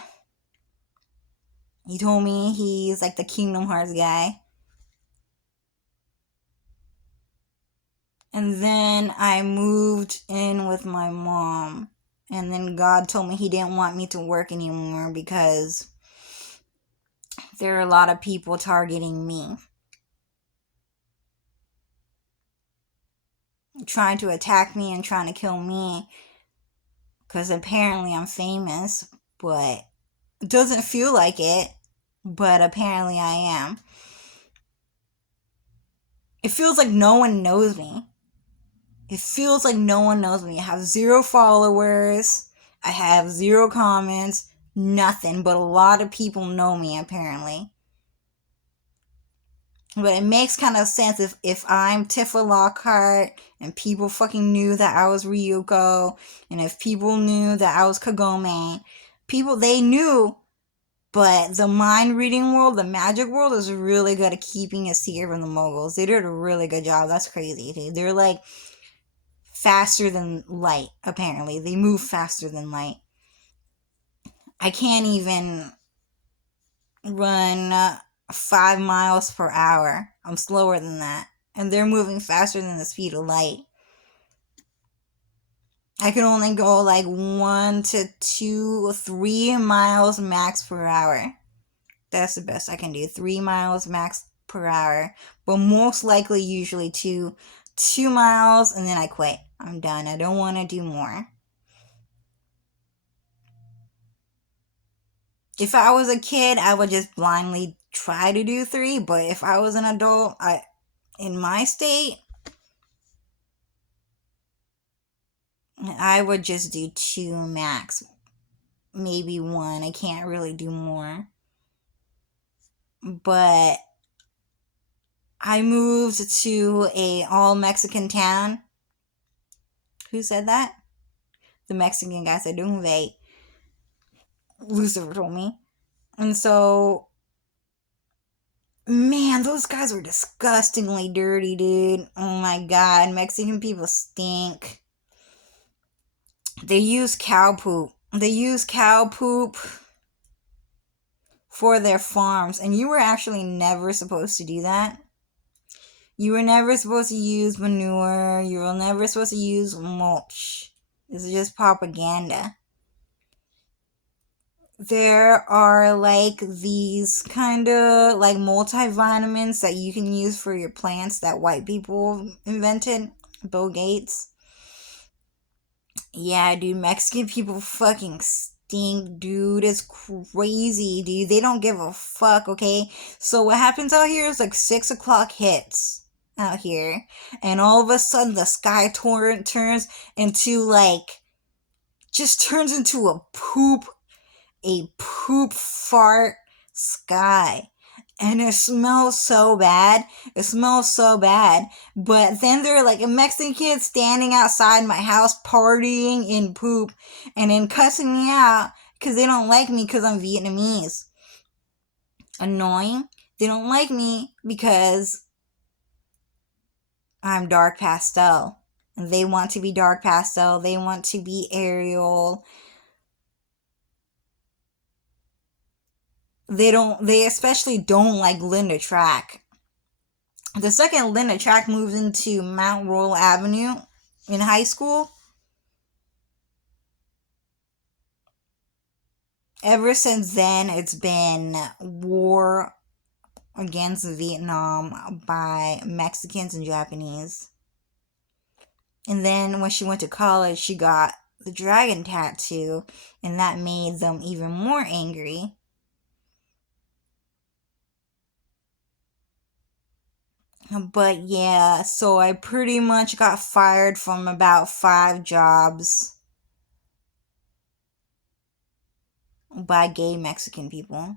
He told me he's like the Kingdom Hearts guy. And then I moved in with my mom. And then God told me he didn't want me to work anymore because there are a lot of people targeting me, trying to attack me and trying to kill me, because apparently I'm famous, but it doesn't feel like it, but apparently I am. It feels like no one knows me. It feels like no one knows me. I have 0 followers. I have 0 comments. Nothing. But a lot of people know me, apparently. But it makes kind of sense if I'm Tifa Lockhart and people fucking knew that I was Ryuko, and if people knew that I was Kagome. People, they knew, but the mind reading world, the magic world, is really good at keeping a secret from the moguls. They did a really good job. That's crazy. They're like faster than light, apparently. They move faster than light. I can't even run 5 miles per hour. I'm slower than that. And they're moving faster than the speed of light. I can only go like 1 to 2 or 3 miles max per hour. That's the best I can do. 3 miles max per hour. But most likely usually 2 miles, and then I quit. I'm done. I don't want to do more. If I was a kid, I would just blindly try to do 3. But if I was an adult, in my state, I would just do 2 max. Maybe 1. I can't really do more. But I moved to a all Mexican town. Who said that? The Mexican guy said, "Don't wait." Lucifer told me. And so, man, those guys were disgustingly dirty, dude. Oh my god, Mexican people stink. They use cow poop. They use cow poop for their farms, and you were actually never supposed to do that. You were never supposed to use manure. You were never supposed to use mulch. This is just propaganda. There are like these kind of like multivitamins that you can use for your plants that white people invented. Bill Gates. Yeah, dude, Mexican people fucking stink, dude. It's crazy, dude. They don't give a fuck, okay? So what happens out here is like 6 o'clock hits out here, and all of a sudden the sky turns into like, just turns into a poop fart sky. And it smells so bad. It smells so bad. But then there are like a Mexican kid standing outside my house partying in poop and then cussing me out because they don't like me because I'm Vietnamese. Annoying. They don't like me because I'm dark pastel. And they want to be dark pastel. They want to be Ariel. They especially don't like Linda Track. The second Linda Track moved into Mount Royal Avenue in high school, ever since then it's been war against Vietnam by Mexicans and Japanese. And then when she went to college, she got the dragon tattoo, and that made them even more angry. But yeah, so I pretty much got fired from about 5 jobs by gay Mexican people.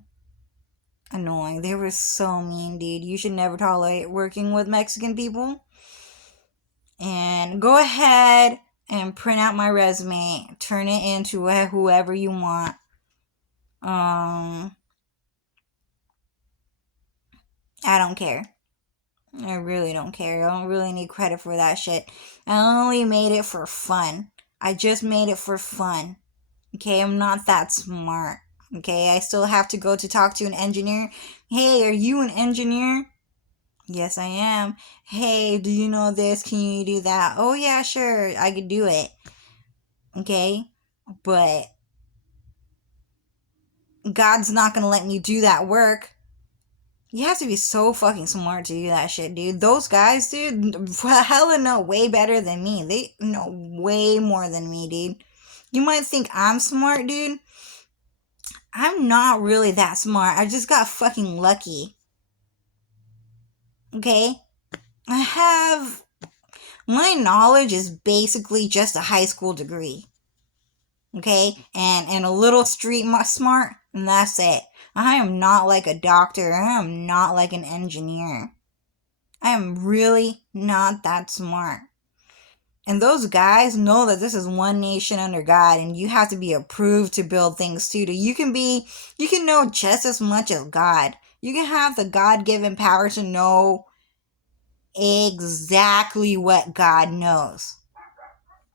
Annoying. They were so mean, dude. You should never tolerate working with Mexican people. And go ahead and print out my resume. Turn it into whoever you want. I don't care. I really don't care. I don't really need credit for that shit. I only made it for fun. I just made it for fun. Okay, I'm not that smart. Okay, I still have to go to talk to an engineer. Hey, are you an engineer? Yes, I am. Hey, do you know this? Can you do that? Oh, yeah, sure. I could do it. Okay, but God's not gonna let me do that work. You have to be so fucking smart to do that shit, dude. Those guys, dude, hella know way better than me. They know way more than me, dude. You might think I'm smart, dude. I'm not really that smart. I just got fucking lucky. Okay? I have... My knowledge is basically just a high school degree. Okay? And a little street smart, and that's it. I am not like a doctor. I am not like an engineer. I am really not that smart. And those guys know that this is one nation under God, and you have to be approved to build things too. You can know just as much as God. You can have the God-given power to know exactly what God knows.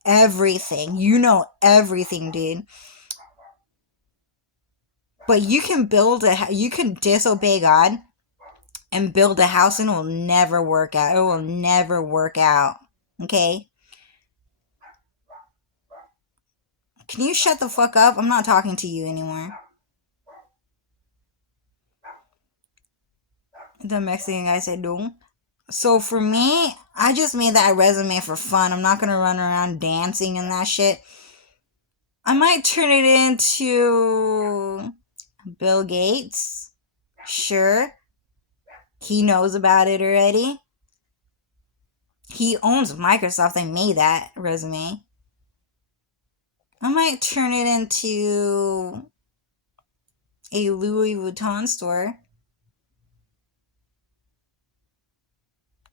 Everything. You know everything, dude. But you can disobey God and build a house, and it will never work out. It will never work out. Okay? Can you shut the fuck up? I'm not talking to you anymore. The Mexican guy said no. So for me, I just made that resume for fun. I'm not gonna run around dancing and that shit. I might turn it into Bill Gates. Sure. He knows about it already. He owns Microsoft. They made that resume. I might turn it into a Louis Vuitton store.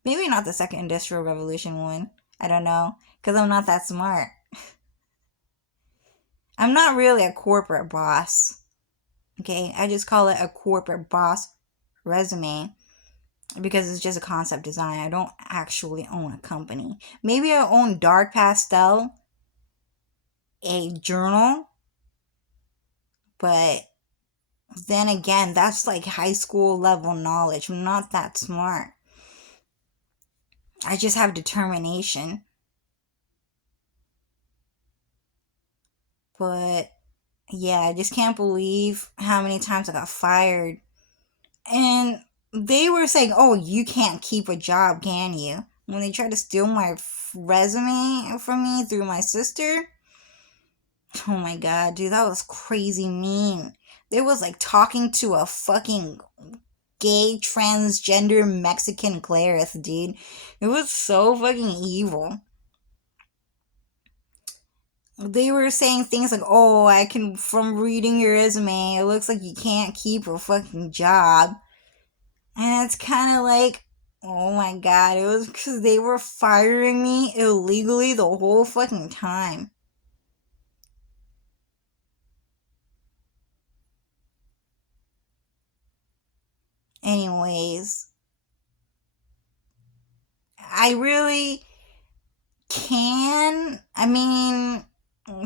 Maybe not the second industrial revolution one. I don't know. Because I'm not that smart. I'm not really a corporate boss. Okay? I just call it a corporate boss resume. Because it's just a concept design. I don't actually own a company. Maybe I own Dark Pastel, a journal. But Then again, that's like high school level knowledge. I'm not that smart. I just have determination. But yeah, I just can't believe how many times I got fired. And they were saying, "Oh, you can't keep a job, can you?" When they tried to steal my resume from me through my sister. Oh my god, dude, that was crazy mean. They was like talking to a fucking gay transgender Mexican Clarith, dude. It was so fucking evil. They were saying things like, "Oh, I can, from reading your resume, it looks like you can't keep a fucking job." And it's kind of like, oh my god, it was because they were firing me illegally the whole fucking time. Anyways, I really can. I mean,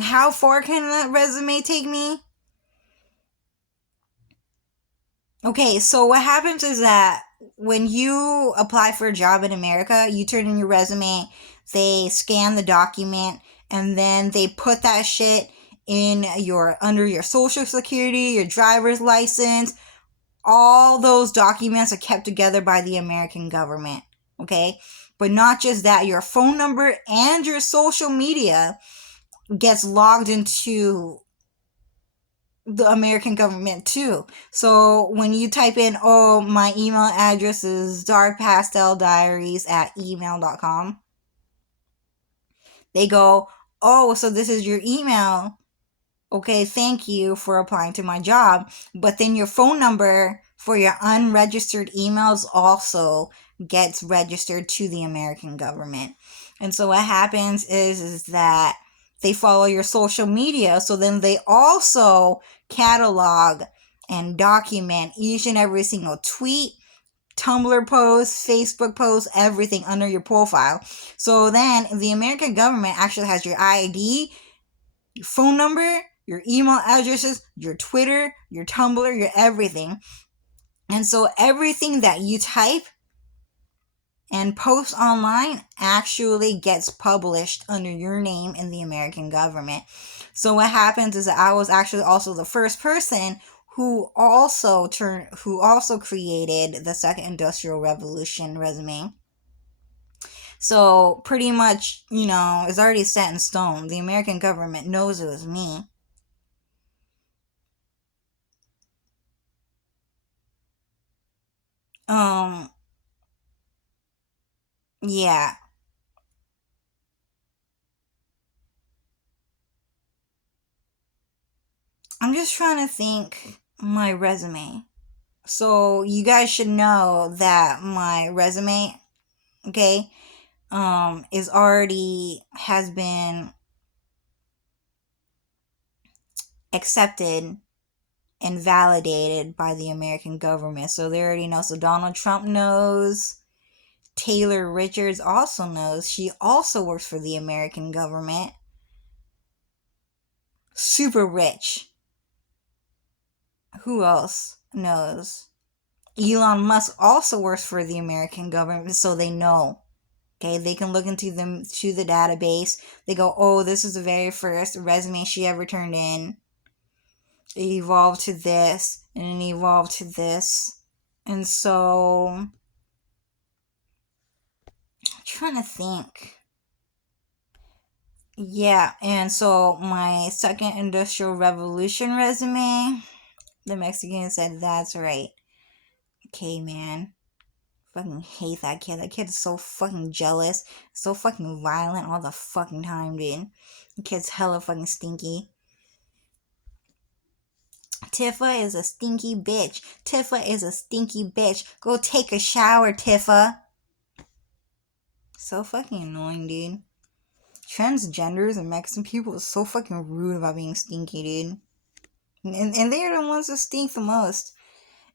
how far can that resume take me? Okay, so what happens is that when you apply for a job in America, you turn in your resume, they scan the document, and then they put that shit in your under your social security, your driver's license. All those documents are kept together by the American government. Okay? But not just that, your phone number and your social media gets logged into the American government too. So when you type in, "Oh, my email address is darkpasteldiarys at email.com," they go, "Oh, so this is your email. Okay, thank you for applying to my job." But then your phone number for your unregistered emails also gets registered to the American government. And so what happens is that they follow your social media. So then they also catalog and document each and every single tweet, Tumblr post, Facebook post, everything under your profile. So then the American government actually has your ID, your phone number, your email addresses, your Twitter, your Tumblr, your everything. And so everything that you type and post online actually gets published under your name in the American government. So what happens is that I was actually also the first person who also created the second industrial revolution resume. So pretty much, it's already set in stone. The American government knows it was me. Um, yeah. I'm just trying to think my resume. So you guys should know that my resume, okay, is already has been accepted and validated by the American government. So they already know. So Donald Trump knows. Taylor Richards also knows. She also works for the American government. Super rich. Who else knows? Elon Musk also works for the American government, so they know. Okay, they can look into them to the database. They go, "Oh, this is the very first resume she ever turned in. It evolved to this, and it evolved to this." And so, I'm trying to think. Yeah, and so my second industrial revolution resume, the Mexican said, "That's right." Okay, man. Fucking hate that kid. That kid is so fucking jealous, so fucking violent all the fucking time, dude. The kid's hella fucking stinky. Tifa is a stinky bitch. Tifa is a stinky bitch. Go take a shower, Tifa. So fucking annoying, dude. Transgenders and Mexican people are so fucking rude about being stinky, dude. And they're the ones that stink the most.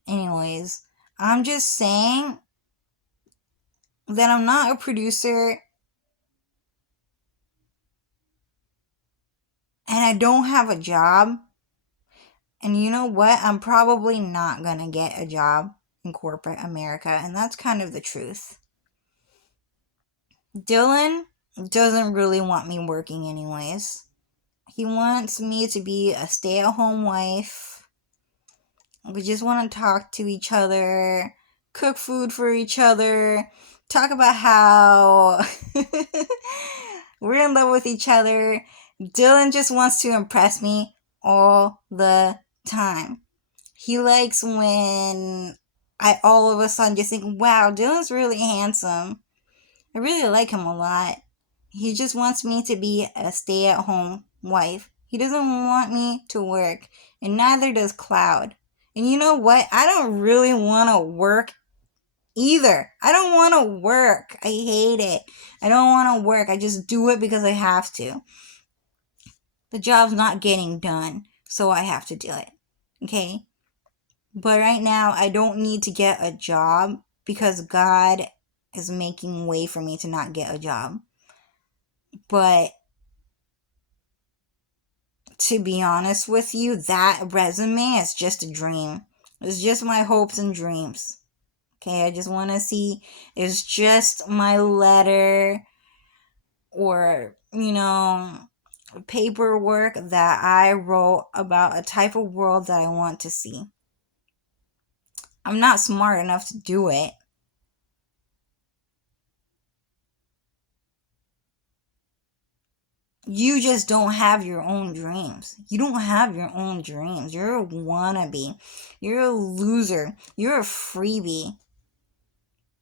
Anyways, I'm just saying that I'm not a producer and I don't have a job, And you know what? I'm probably not going to get a job in corporate America, and that's kind of the truth. Dylan doesn't really want me working anyways. He wants me to be a stay-at-home wife. We just want to talk to each other, cook food for each other, talk about how we're in love with each other. Dylan just wants to impress me all the time. He likes when I all of a sudden just think, wow, Dylan's really handsome. I really like him a lot. He just wants me to be a stay-at-home wife. He doesn't want me to work, and neither does Cloud. And you know what? I don't really want to work either. I don't want to work. I hate it. I don't want to work. I just do it because I have to. The job's not getting done, so I have to do it. Okay? But right now, I don't need to get a job because God is making way for me to not get a job. But to be honest with you, that resume is just a dream. It's just my hopes and dreams. Okay, I just want to see, it's just my letter or, paperwork that I wrote about a type of world that I want to see. I'm not smart enough to do it. You just don't have your own dreams. You don't have your own dreams. You're a wannabe. You're a loser. You're a freebie.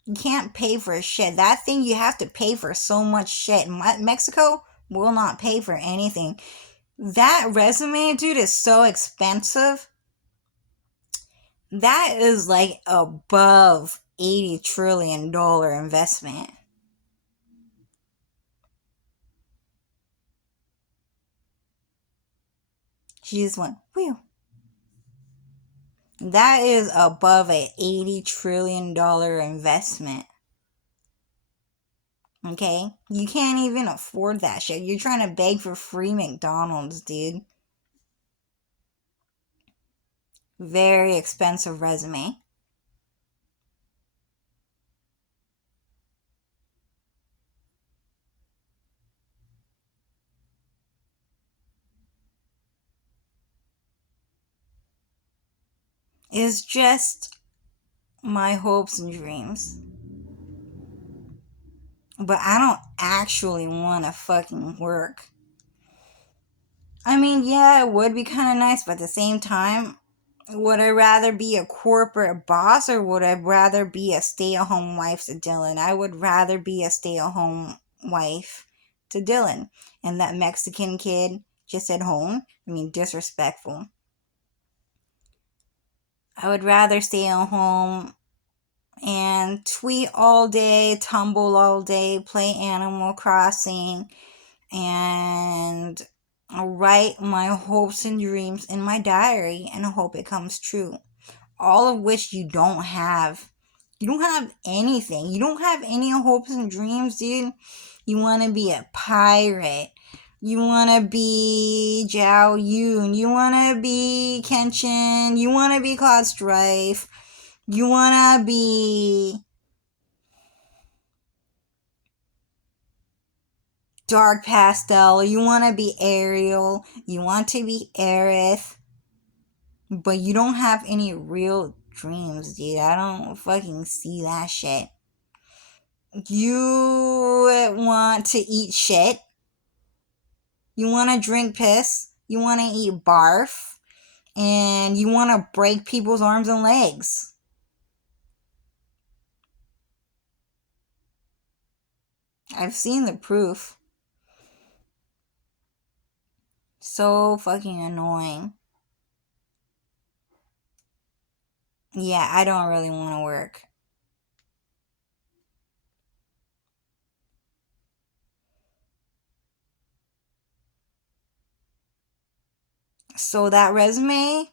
You can't pay for shit. That thing you have to pay for so much shit. Mexico will not pay for anything. That resume, dude, is so expensive. That is like above $80 trillion investment. She just went, whew. That is above a $80 trillion investment. Okay? You can't even afford that shit. You're trying to beg for free McDonald's, dude. Very expensive resume. It's just my hopes and dreams. But I don't actually want to fucking work. I mean, yeah, it would be kind of nice, but at the same time, would I rather be a corporate boss or would I rather be a stay-at-home wife to Dylan? I would rather be a stay-at-home wife to Dylan. And that Mexican kid just at home, I mean, disrespectful. I would rather stay at home and tweet all day, tumble all day, play Animal Crossing, and write my hopes and dreams in my diary and hope it comes true. All of which you don't have. You don't have anything. You don't have any hopes and dreams, dude. You want to be a pirate. You want to be Zhao Yun. You want to be Kenshin. You want to be Cloud Strife. You want to be Dark Pastel. You want to be Ariel. You want to be Aerith. But you don't have any real dreams, dude. I don't fucking see that shit. You want to eat shit. You want to drink piss. You want to eat barf. And you want to break people's arms and legs. I've seen the proof. So fucking annoying. Yeah, I don't really want to work. So that resume,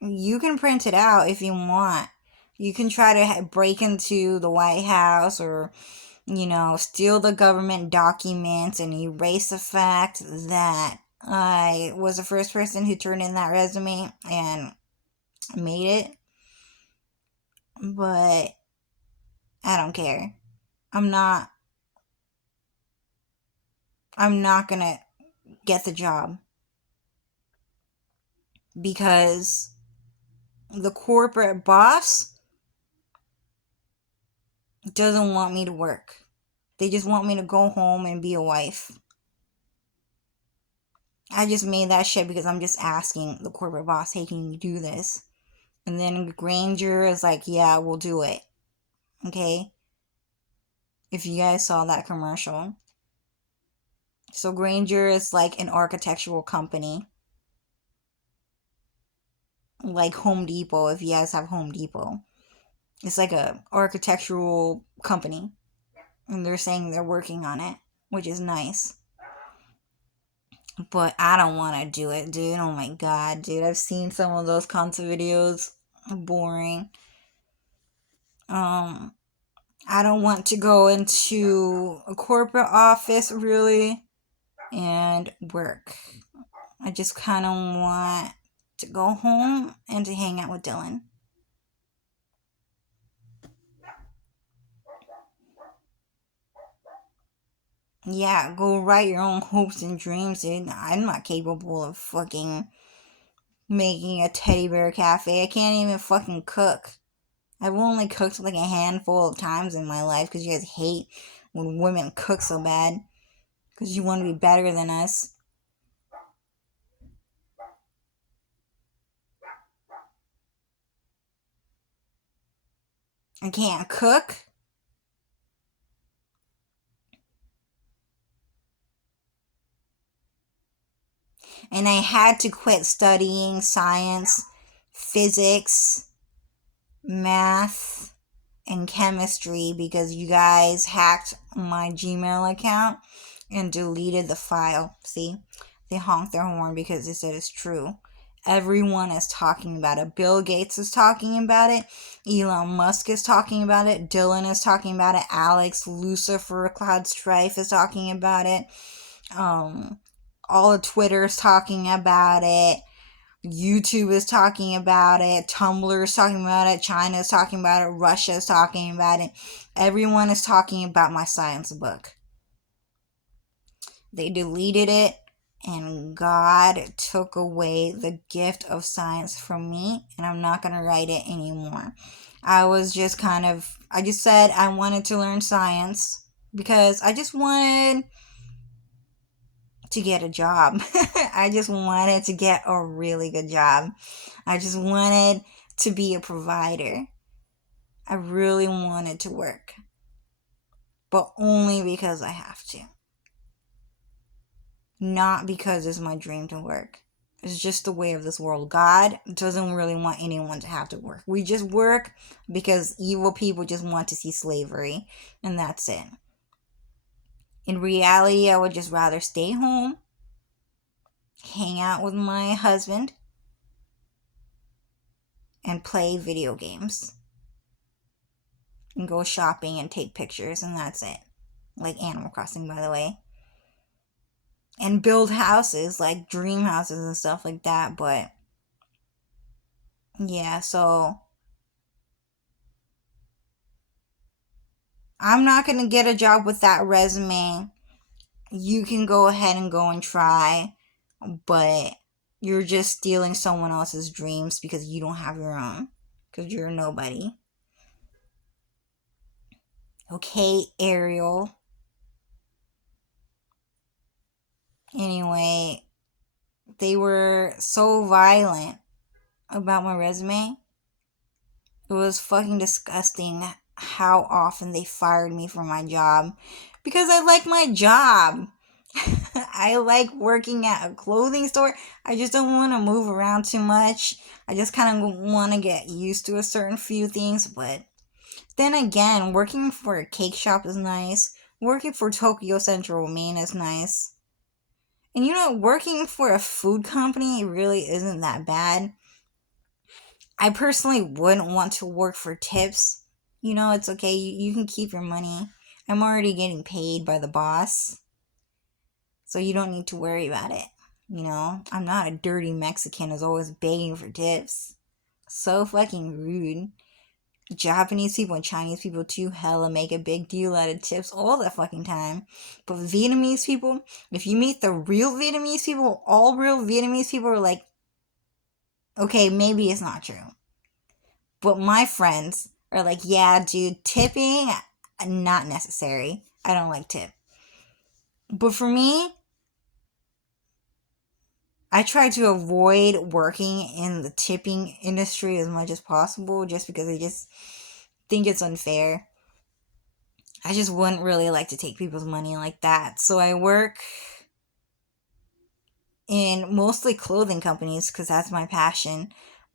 you can print it out if you want. You can try to break into the White House or, steal the government documents and erase the fact that I was the first person who turned in that resume and made it. But I don't care. I'm not gonna get the job because the corporate boss doesn't want me to work. They just want me to go home and be a wife. I just made that shit because I'm just asking the corporate boss, hey, can you do this? And then Granger is like, yeah, we'll do it. Okay? If you guys saw that commercial. So Granger is like an architectural company. Like Home Depot, if you guys have Home Depot. It's like a architectural company. And they're saying they're working on it, which is nice. But I don't want to do it, dude. Oh my god, dude. I've seen some of those kinds of videos. Boring. I don't want to go into a corporate office, really, and work. I just kind of want to go home and to hang out with Dylan. Yeah, go write your own hopes and dreams, dude. I'm not capable of fucking making a teddy bear cafe. I can't even fucking cook. I've only cooked like a handful of times in my life because you guys hate when women cook so bad. Because you want to be better than us. I can't cook. And I had to quit studying science, physics, math, and chemistry because you guys hacked my Gmail account and deleted the file. See? They honked their horn because they said it's true. Everyone is talking about it. Bill Gates is talking about it. Elon Musk is talking about it. Dylan is talking about it. Alex Lucifer Cloud Strife is talking about it. All of Twitter is talking about it. YouTube is talking about it. Tumblr is talking about it. China is talking about it. Russia is talking about it. Everyone is talking about my science book. They deleted it, and God took away the gift of science from me, and I'm not going to write it anymore. I just said I wanted to learn science because I just wanted to get a job. I just wanted to get a really good job. I just wanted to be a provider. I really wanted to work. But only because I have to. Not because it's my dream to work. It's just the way of this world. God doesn't really want anyone to have to work. We just work because evil people just want to see slavery. And that's it. In reality, I would just rather stay home, hang out with my husband, and play video games. And go shopping and take pictures, and that's it. Like Animal Crossing, by the way. And build houses, like dream houses and stuff like that, but yeah, so I'm not gonna get a job with that resume. You can go ahead and go and try, but you're just stealing someone else's dreams because you don't have your own. Because you're nobody. Okay, Ariel. Anyway, they were so violent about my resume. It was fucking disgusting how often they fired me from my job because I like my job. I like working at a clothing store. I just don't want to move around too much. I just kind of want to get used to a certain few things. But then again, working for a cake shop is nice. Working for Tokyo Central Main is nice. And working for a food company really isn't that bad. I personally wouldn't want to work for tips. It's okay. You can keep your money. I'm already getting paid by the boss. So you don't need to worry about it. You know, I'm not a dirty Mexican who's always begging for tips. So fucking rude. Japanese people and Chinese people too hella make a big deal out of tips all the fucking time. But Vietnamese people, if you meet the real Vietnamese people, all real Vietnamese people are like, okay, maybe it's not true. But my friends are like, yeah, dude, tipping, not necessary. I don't like tip. But for me, I try to avoid working in the tipping industry as much as possible just because I just think it's unfair. I just wouldn't really like to take people's money like that. So I work in mostly clothing companies because that's my passion,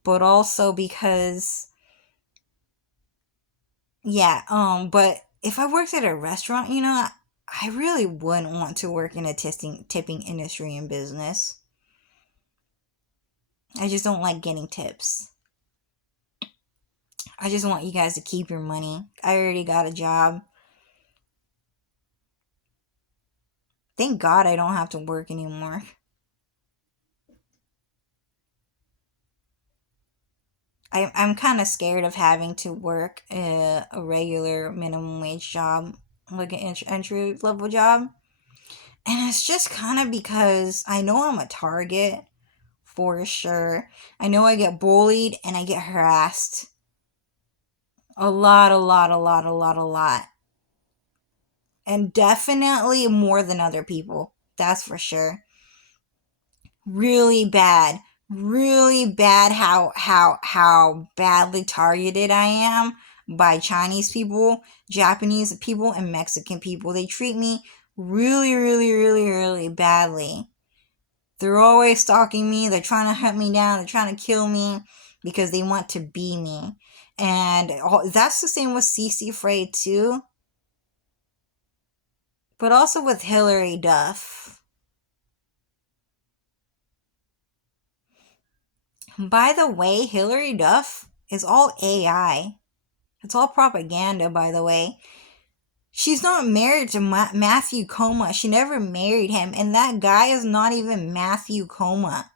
but also because, yeah, but if I worked at a restaurant, you know, I really wouldn't want to work in a tipping industry and business. I just don't like getting tips. I just want you guys to keep your money. I already got a job. Thank God I don't have to work anymore. I'm kind of scared of having to work a regular minimum wage job, like an entry level job. And it's just kind of because I know I'm a target for sure. I know I get bullied and I get harassed. A lot, a lot, a lot, a lot, a lot. And definitely more than other people. That's for sure. Really bad. Really bad how badly targeted I am by Chinese people, Japanese people, and Mexican people. They treat me really, really, really, really badly. They're always stalking me. They're trying to hunt me down. They're trying to kill me because they want to be me. And that's the same with CC Frey too. But also with Hillary Duff. By the way, Hillary Duff is all AI. It's all propaganda, by the way. She's not married to Matthew Coma. She never married him. And that guy is not even Matthew Coma.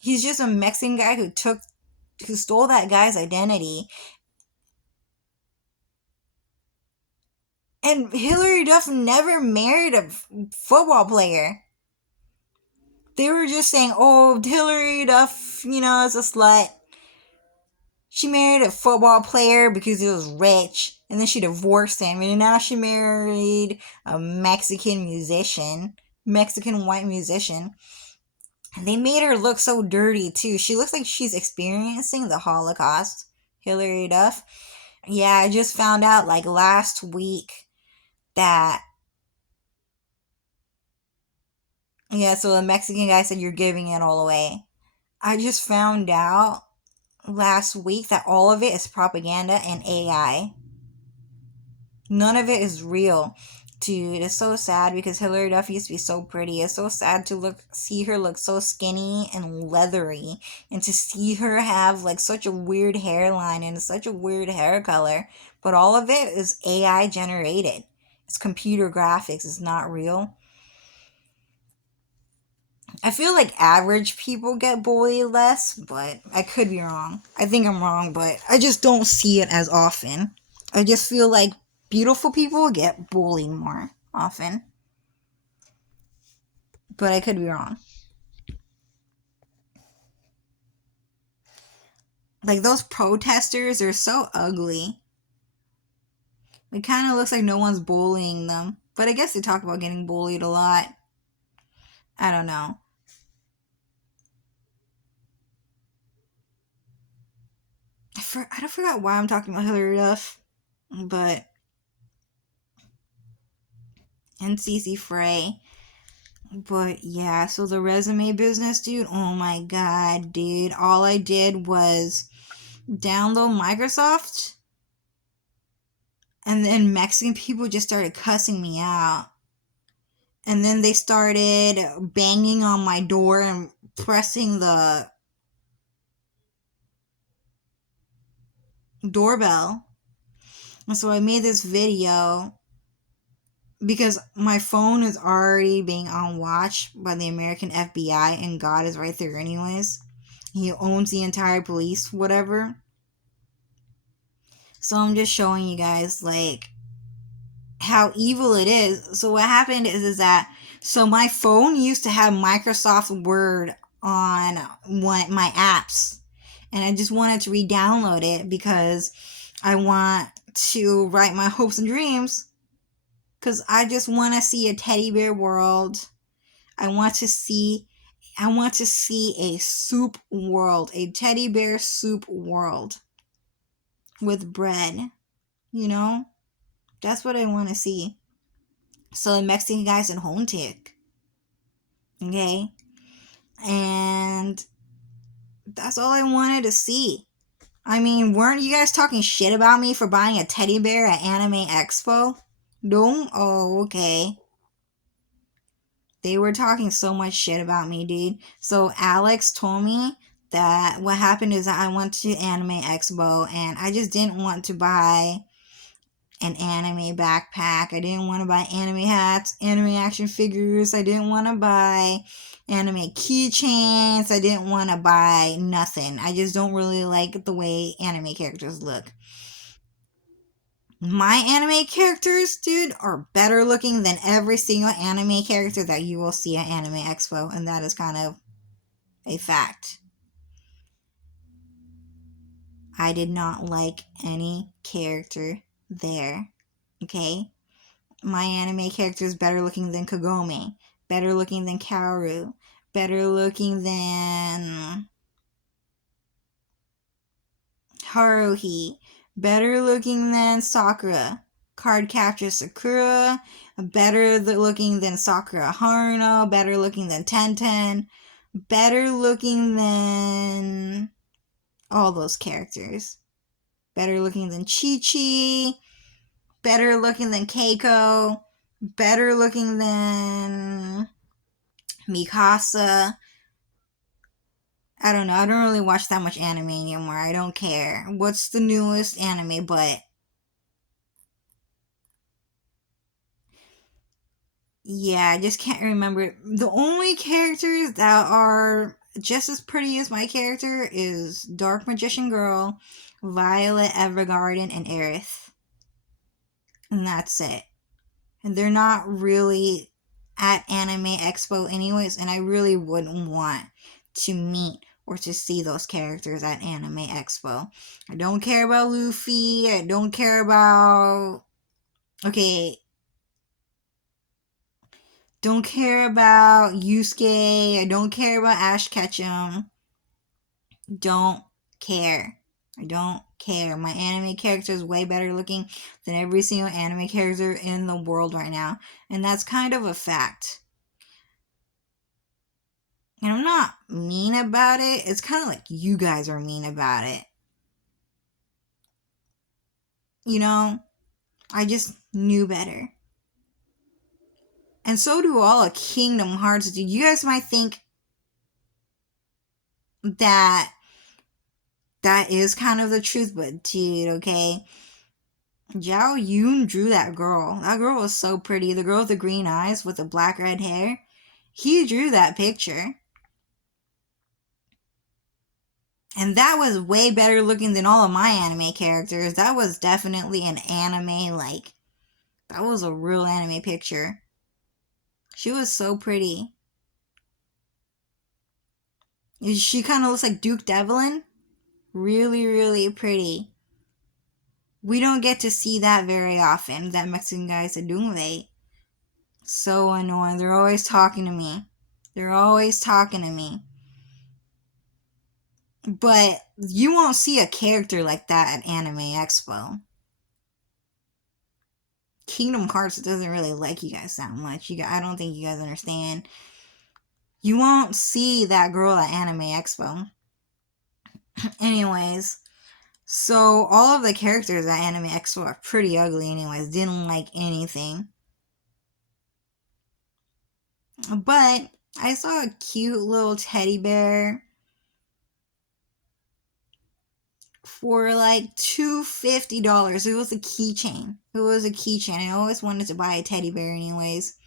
He's just a Mexican guy who stole that guy's identity. And Hillary Duff never married a football player. They were just saying, oh, Hillary Duff, you know, is a slut. She married a football player because he was rich. And then she divorced him. And now she married a Mexican musician. Mexican white musician. And they made her look so dirty, too. She looks like she's experiencing the Holocaust. Hillary Duff. Yeah, I just found out, like, last week that... Yeah, so the Mexican guy said, you're giving it all away. I just found out last week that all of it is propaganda and AI. None of it is real. Dude, it's so sad because Hillary Duff used to be so pretty. It's so sad to see her look so skinny and leathery, and to see her have like such a weird hairline and such a weird hair color. But all of it is AI generated. It's computer graphics. It's not real. I feel like average people get bullied less, but I could be wrong. I think I'm wrong, but I just don't see it as often. I just feel like beautiful people get bullied more often. But I could be wrong. Like those protesters are so ugly. It kind of looks like no one's bullying them. But I guess they talk about getting bullied a lot. I don't know. I forgot why I'm talking about Hillary Duff. But... and CC Frey. But yeah, so the resume business, dude, oh my god, dude. All I did was download Microsoft, and then Mexican people just started cussing me out. And then they started banging on my door and pressing the doorbell. And so I made this video because my phone is already being on watch by the American FBI, and God is right there anyways. He owns the entire police, whatever. So I'm just showing you guys, like, how evil it is. So what happened is that, so my phone used to have Microsoft Word on my apps, and I just wanted to re-download it because I want to write my hopes and dreams, because I just want to see a teddy bear world. I want to see a soup world, a teddy bear soup world with bread, you know? That's what I want to see. So the Mexican guys in Hontic. Okay? And that's all I wanted to see. I mean, weren't you guys talking shit about me for buying a teddy bear at Anime Expo? No? Oh, okay. They were talking so much shit about me, dude. So Alex told me that what happened is that I went to Anime Expo and I just didn't want to buy an anime backpack. I didn't want to buy anime hats, anime action figures. I didn't want to buy anime keychains. I didn't want to buy nothing. I just don't really like the way anime characters look. My anime characters, dude, are better looking than every single anime character that you will see at Anime Expo, and that is kind of a fact. I did not like any character there. Okay? My anime character is better looking than Kagome, better looking than Kaoru, better looking than Haruhi, better looking than Sakura, Cardcaptor Sakura, better looking than Sakura Haruno, better looking than Tenten, better looking than all those characters, better looking than Chi-Chi, better looking than Keiko, better looking than Mikasa. I don't know. I don't really watch that much anime anymore. I don't care. What's the newest anime? But yeah, I just can't remember. The only characters that are just as pretty as my character is Dark Magician Girl, Violet Evergarden, and Aerith. And that's it. And they're not really at Anime Expo anyways, and I really wouldn't want to meet or to see those characters at Anime Expo. I don't care about Luffy. I don't care about... Okay. Don't care about Yusuke. I don't care about Ash Ketchum. Don't care. I don't care. My anime character is way better looking than every single anime character in the world right now. And that's kind of a fact. And I'm not mean about it. It's kind of like you guys are mean about it. You know? I just knew better. And so do all of Kingdom Hearts. Dude, you guys might think that is kind of the truth, but dude, okay? Zhao Yun drew that girl. That girl was so pretty. The girl with the green eyes with the black red hair. He drew that picture. And that was way better looking than all of my anime characters. That was definitely an anime, like, that was a real anime picture. She was so pretty. She kind of looks like Duke Devlin. Really, really pretty. We don't get to see that very often, that Mexican guys are doing it. So annoying. They're always talking to me. They're always talking to me. But you won't see a character like that at Anime Expo. Kingdom Hearts doesn't really like you guys that much. I don't think you guys understand. You won't see that girl at Anime Expo. Anyways, so all of the characters at Anime Expo are pretty ugly anyways. Didn't like anything. But I saw a cute little teddy bear for like $250. It was a keychain. It was a keychain. I always wanted to buy a teddy bear anyways.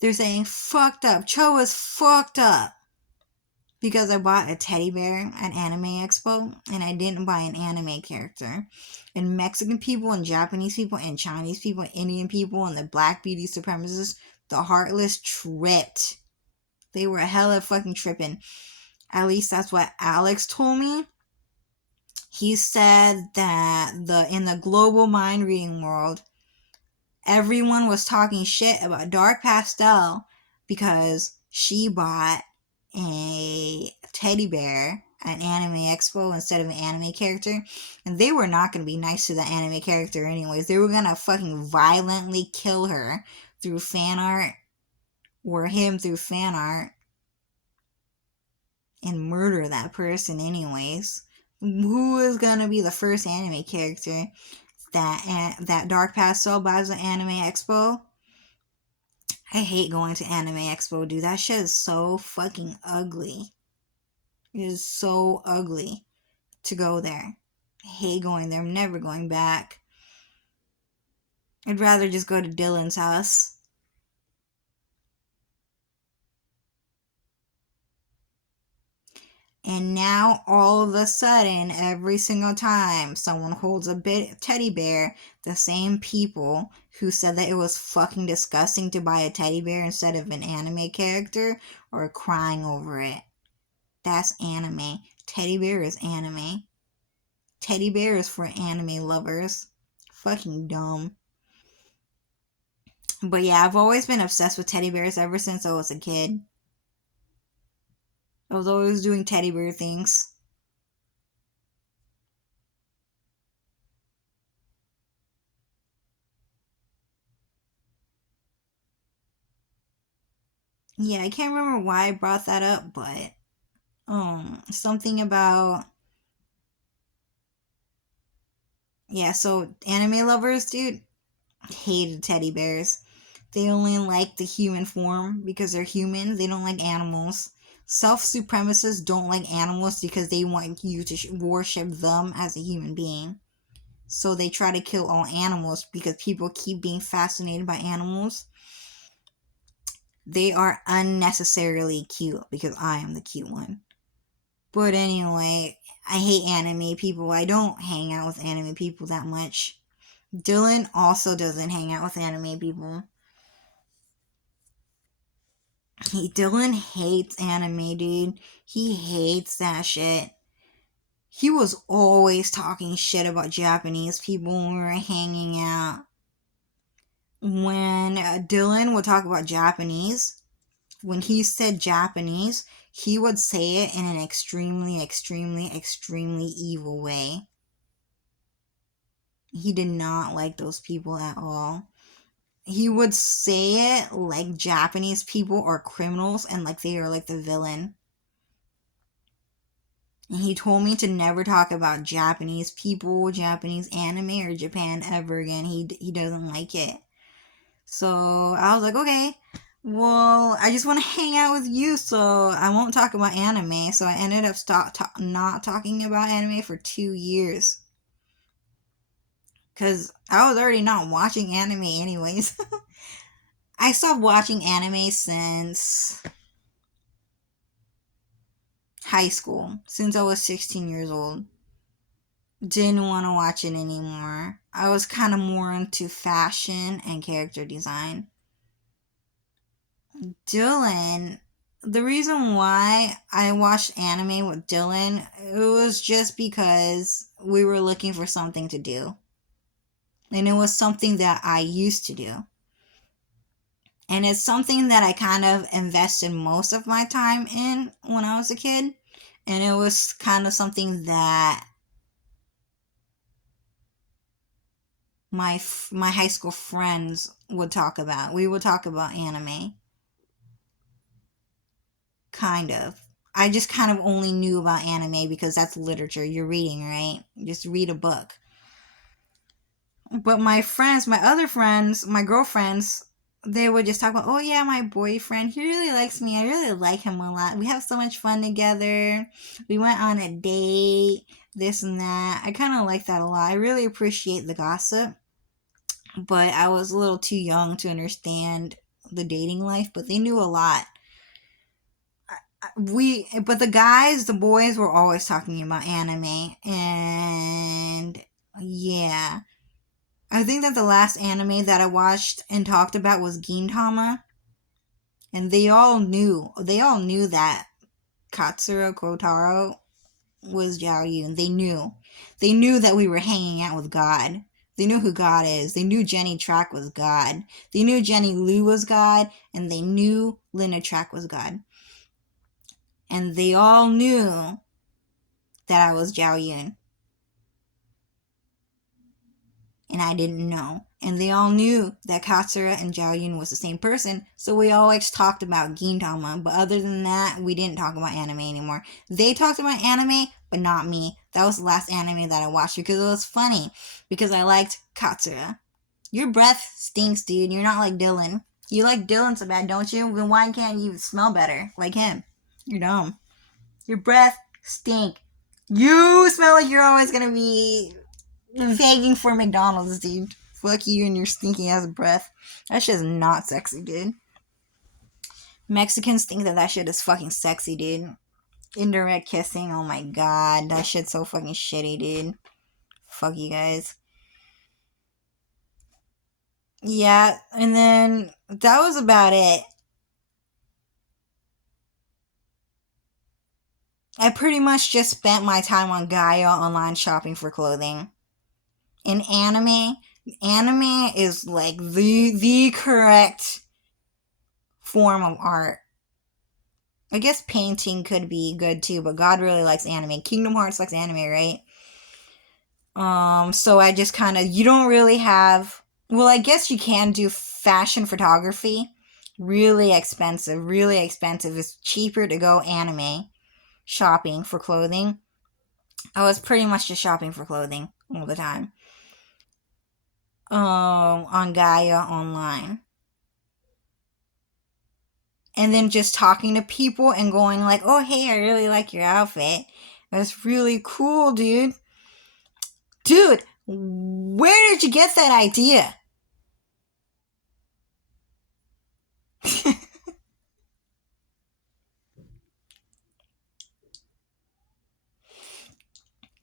They're saying fucked up. Cho is fucked up. Because I bought a teddy bear at Anime Expo and I didn't buy an anime character. And Mexican people and Japanese people and Chinese people and Indian people and the black beauty supremacists, the heartless tripped. They were hella fucking tripping. At least that's what Alex told me. He said that in the global mind reading world, everyone was talking shit about Dark Pastel because she bought a teddy bear at Anime Expo instead of an anime character, and they were not going to be nice to the anime character anyways. They were going to fucking violently kill her through fan art, or him through fan art, and murder that person anyways. Who is going to be the first anime character that Dark Pastel buys at Anime Expo? I hate going to Anime Expo, dude. That shit is so fucking ugly. It is so ugly to go there. I hate going there. I'm never going back. I'd rather just go to Dylan's house. And now, all of a sudden, every single time someone holds a teddy bear, the same people who said that it was fucking disgusting to buy a teddy bear instead of an anime character are crying over it. That's anime. Teddy bear is anime. Teddy bear is for anime lovers. Fucking dumb. But yeah, I've always been obsessed with teddy bears ever since I was a kid. I was always doing teddy bear things. Yeah, I can't remember why I brought that up, but something about, yeah, so anime lovers, dude, hated teddy bears. They only like the human form because they're human. They don't like animals. Self-supremacists don't like animals because they want you to worship them as a human being. So they try to kill all animals because people keep being fascinated by animals. They are unnecessarily cute because I am the cute one. But anyway, I hate anime people. I don't hang out with anime people that much. Dylan also doesn't hang out with anime people. Dylan hates anime, dude. He hates that shit. He was always talking shit about Japanese people when we were hanging out. When Dylan would talk about Japanese, when he said Japanese, he would say it in an extremely, extremely, extremely evil way. He did not like those people at all. He would say it like Japanese people are criminals and like they are like the villain. And he told me to never talk about Japanese people, Japanese anime, or Japan ever again. He doesn't like it. So I was like, okay, well, I just want to hang out with you, so I won't talk about anime. So I ended up not talking about anime for 2 years. Because I was already not watching anime anyways. I stopped watching anime since high school, since I was 16 years old. Didn't want to watch it anymore. I was kind of more into fashion and character design. Dylan, the reason why I watched anime with Dylan, it was just because we were looking for something to do. And it was something that I used to do. And it's something that I kind of invested most of my time in when I was a kid. And it was kind of something that my high school friends would talk about. We would talk about anime. Kind of. I just kind of only knew about anime because that's literature. You're reading, right? Just read a book. But my friends, my other friends, my girlfriends, they would just talk about, oh yeah, my boyfriend, he really likes me. I really like him a lot. We have so much fun together. We went on a date. this and that. I kind of like that a lot. I really appreciate the gossip, but I was a little too young to understand the dating life, but they knew a lot. But the boys were always talking about anime, and yeah. I think that the last anime that I watched and talked about was Gintama, and they all knew that Katsura Kotaro was Zhao Yun. They knew that we were hanging out with God. They knew who God is. They knew Jenny Track was God. They knew Jenny Lu was God, and they knew Linda Track was God. And they all knew that I was Zhao Yun. And I didn't know. And they all knew that Katsura and Zhao Yun was the same person, so we always talked about Gintama, but other than that, we didn't talk about anime anymore. They talked about anime, but not me. That was the last anime that I watched because it was funny, because I liked Katsura. Your breath stinks, dude. You're not like Dylan. You like Dylan so bad, don't you? Then why can't you smell better like him? You're dumb. Your breath stink. You smell like you're always gonna be begging for McDonald's, dude. Fuck you and your stinky ass breath. That shit is not sexy, dude. Mexicans think that shit is fucking sexy, dude. Indirect kissing, oh my god. That shit's so fucking shitty, dude. Fuck you guys. Yeah, and then that was about it. I pretty much just spent my time on Gaia online shopping for clothing. In anime is like the correct form of art. I guess painting could be good too, but God really likes anime. Kingdom Hearts likes anime, right? So I just kind of, you don't really have, well, I guess you can do fashion photography. Really expensive. It's cheaper to go anime shopping for clothing. I was pretty much just shopping for clothing all the time. On Gaia online. And then just talking to people and going like, oh, hey, I really like your outfit. That's really cool, dude. Dude, where did you get that idea?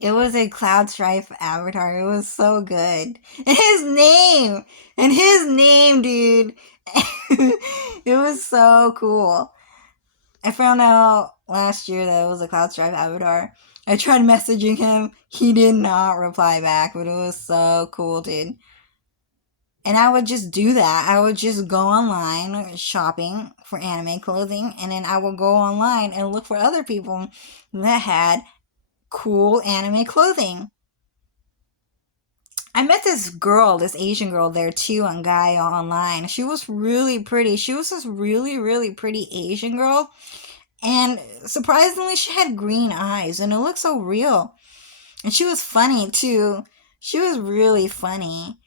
It was a Cloud Strife avatar. It was so good. And his name, dude. It was so cool. I found out last year that it was a Cloud Strife avatar. I tried messaging him. He did not reply back, but it was so cool, dude. And I would just do that. I would just go online shopping for anime clothing, and then I would go online and look for other people that had cool anime clothing. I met this girl, this Asian girl there too on Gaia online. She was really pretty. She was this really, really pretty Asian girl. And surprisingly, she had green eyes, and it looked so real. And she was funny too. She was really funny.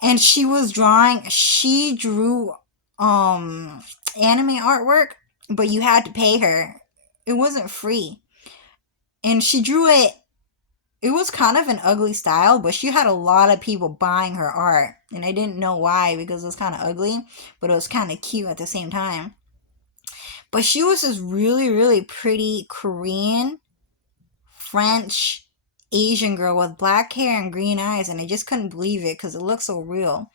And she drew anime artwork, but you had to pay her. It wasn't free. And she drew it. It was kind of an ugly style, but she had a lot of people buying her art. And I didn't know why, because it was kind of ugly, but it was kind of cute at the same time. But she was this really, really pretty Korean, French, Asian girl with black hair and green eyes, and I just couldn't believe it because it looked so real.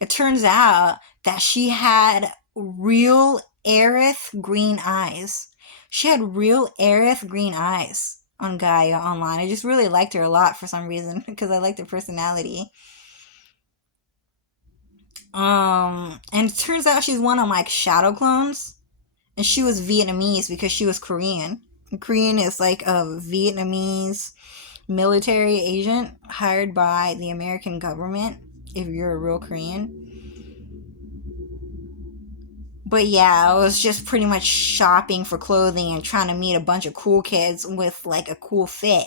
It turns out that she had real Aerith green eyes. She had real Aerith green eyes on Gaia online. I just really liked her a lot for some reason because I liked her personality. And it turns out she's one of my shadow clones. And she was Vietnamese because she was Korean. And Korean is like a Vietnamese military agent hired by the American government if you're a real Korean. But yeah, I was just pretty much shopping for clothing and trying to meet a bunch of cool kids with like a cool fit.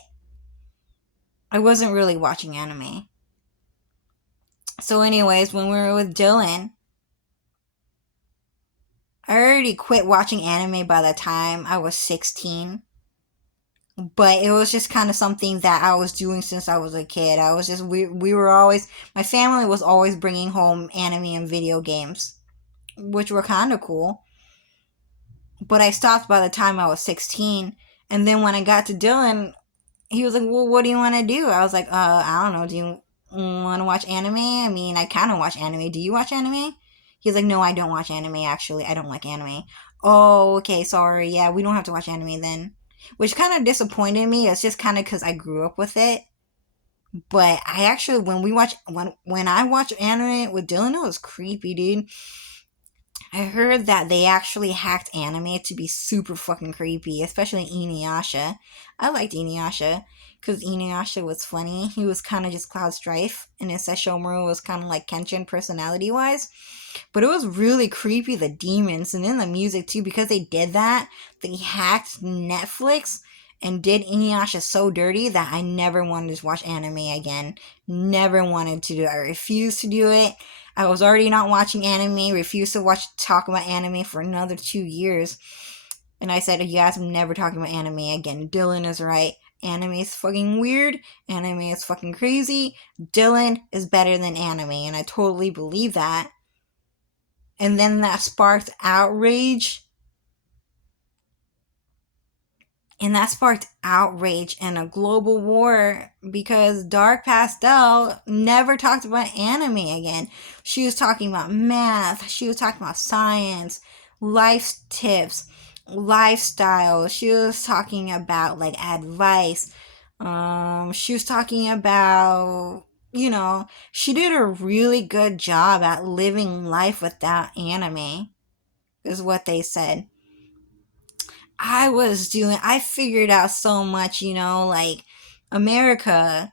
I wasn't really watching anime. So anyways, when we were with Dylan, I already quit watching anime by the time I was 16. But it was just kind of something that I was doing since I was a kid. I was just we were always my family was always bringing home anime and video games, which were kind of cool. But I stopped by the time I was 16, and then when I got to Dylan, he was like, "Well, what do you want to do?" I was like, I don't know. Do you want to watch anime? I mean, I kind of watch anime. Do you watch anime?" He's like, "No, I don't watch anime. Actually, I don't like anime." Oh, okay, sorry. Yeah, we don't have to watch anime then, which kind of disappointed me. It's just kind of because I grew up with it. But I actually, when I watch anime with Dylan, it was creepy, dude. I heard that they actually hacked anime to be super fucking creepy, especially Inuyasha. I liked Inuyasha because Inuyasha was funny. He was kind of just Cloud Strife, and his Sesshomaru was kind of like Kenshin personality wise. But it was really creepy, the demons, and then the music too, because they did that. They hacked Netflix and did Inuyasha so dirty that I never wanted to watch anime again. Never wanted to do it. I refused to do it. I was already not watching anime, refused to talk about anime for another 2 years. And I said, yes, I'm never talking about anime again. Dylan is right. Anime is fucking weird. Anime is fucking crazy. Dylan is better than anime. And I totally believe that. And then that sparked outrage. And that sparked outrage and a global war because Dark Pastel never talked about anime again. She was talking about math, she was talking about science, life tips, lifestyle. She was talking about like advice. She was talking about, she did a really good job at living life without anime, is what they said. I figured out so much, like America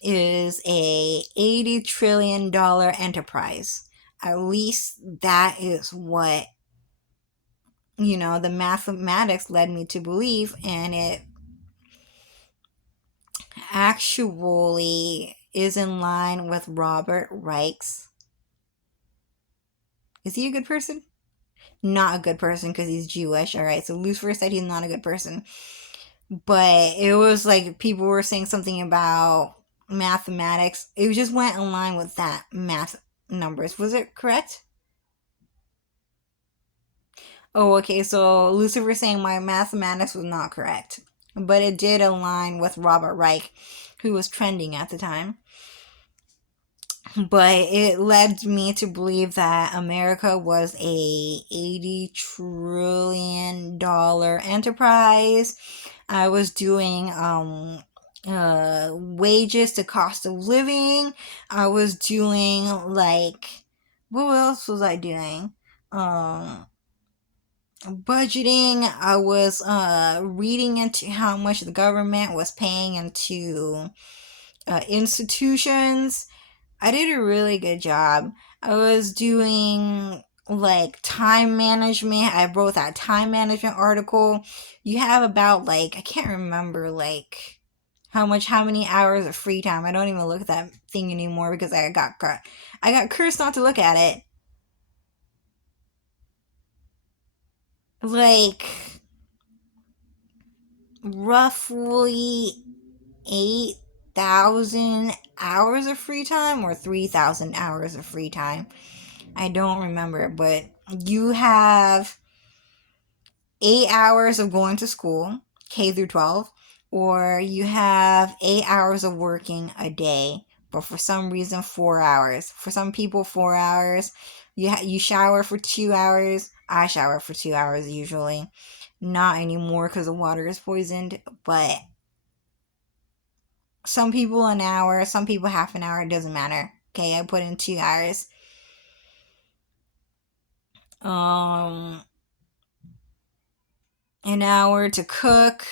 is a $80 trillion enterprise. At least that is what, the mathematics led me to believe, and it actually is in line with Robert Reich's. Is he a good person? Not a good person because he's Jewish. All right, so Lucifer said he's not a good person. But it was like people were saying something about mathematics. It just went in line with that math numbers. Was it correct? Oh, okay. So Lucifer saying my mathematics was not correct, but it did align with Robert Reich, who was trending at the time. But it led me to believe that America was a $80 trillion enterprise. I was doing wages to cost of living. I was doing like what else was I doing? Budgeting. I was reading into how much the government was paying into institutions. I did a really good job. I was doing like time management. I wrote that time management article. You have about like, I can't remember like how many hours of free time. I don't even look at that thing anymore because I got cursed not to look at it. Like roughly 8,000 hours of free time or 3,000 hours of free time. I don't remember, but you have 8 hours of going to school, K through 12, or you have 8 hours of working a day, but for some reason 4 hours. For some people, 4 hours. You shower for 2 hours. I shower for 2 hours usually. Not anymore because the water is poisoned, but some people an hour, some people half an hour. It doesn't matter. Okay, I put in 2 hours. Um, an hour to cook,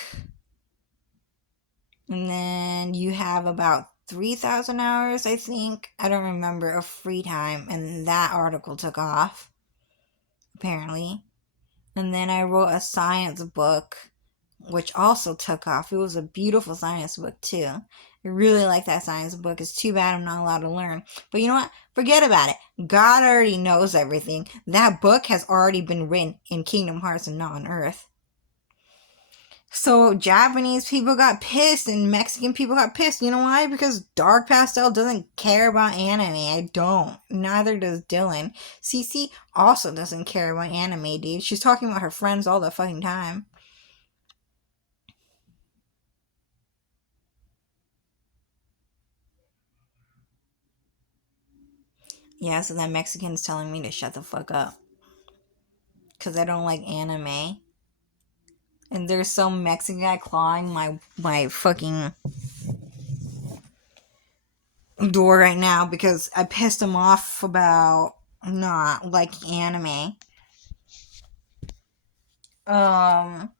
and then you have about 3,000 hours, I think. I don't remember, of free time, and that article took off, apparently. And then I wrote a science book, which also took off. It was a beautiful science book, too. I really like that science book. It's too bad I'm not allowed to learn. But you know what? Forget about it. God already knows everything. That book has already been written in Kingdom Hearts and not on Earth. So Japanese people got pissed and Mexican people got pissed. You know why? Because Dark Pastel doesn't care about anime. I don't. Neither does Dylan. Cece also doesn't care about anime, dude. She's talking about her friends all the fucking time. Yeah, so that Mexican's telling me to shut the fuck up. Because I don't like anime. And there's some Mexican guy clawing my fucking door right now because I pissed him off about not liking anime. Um,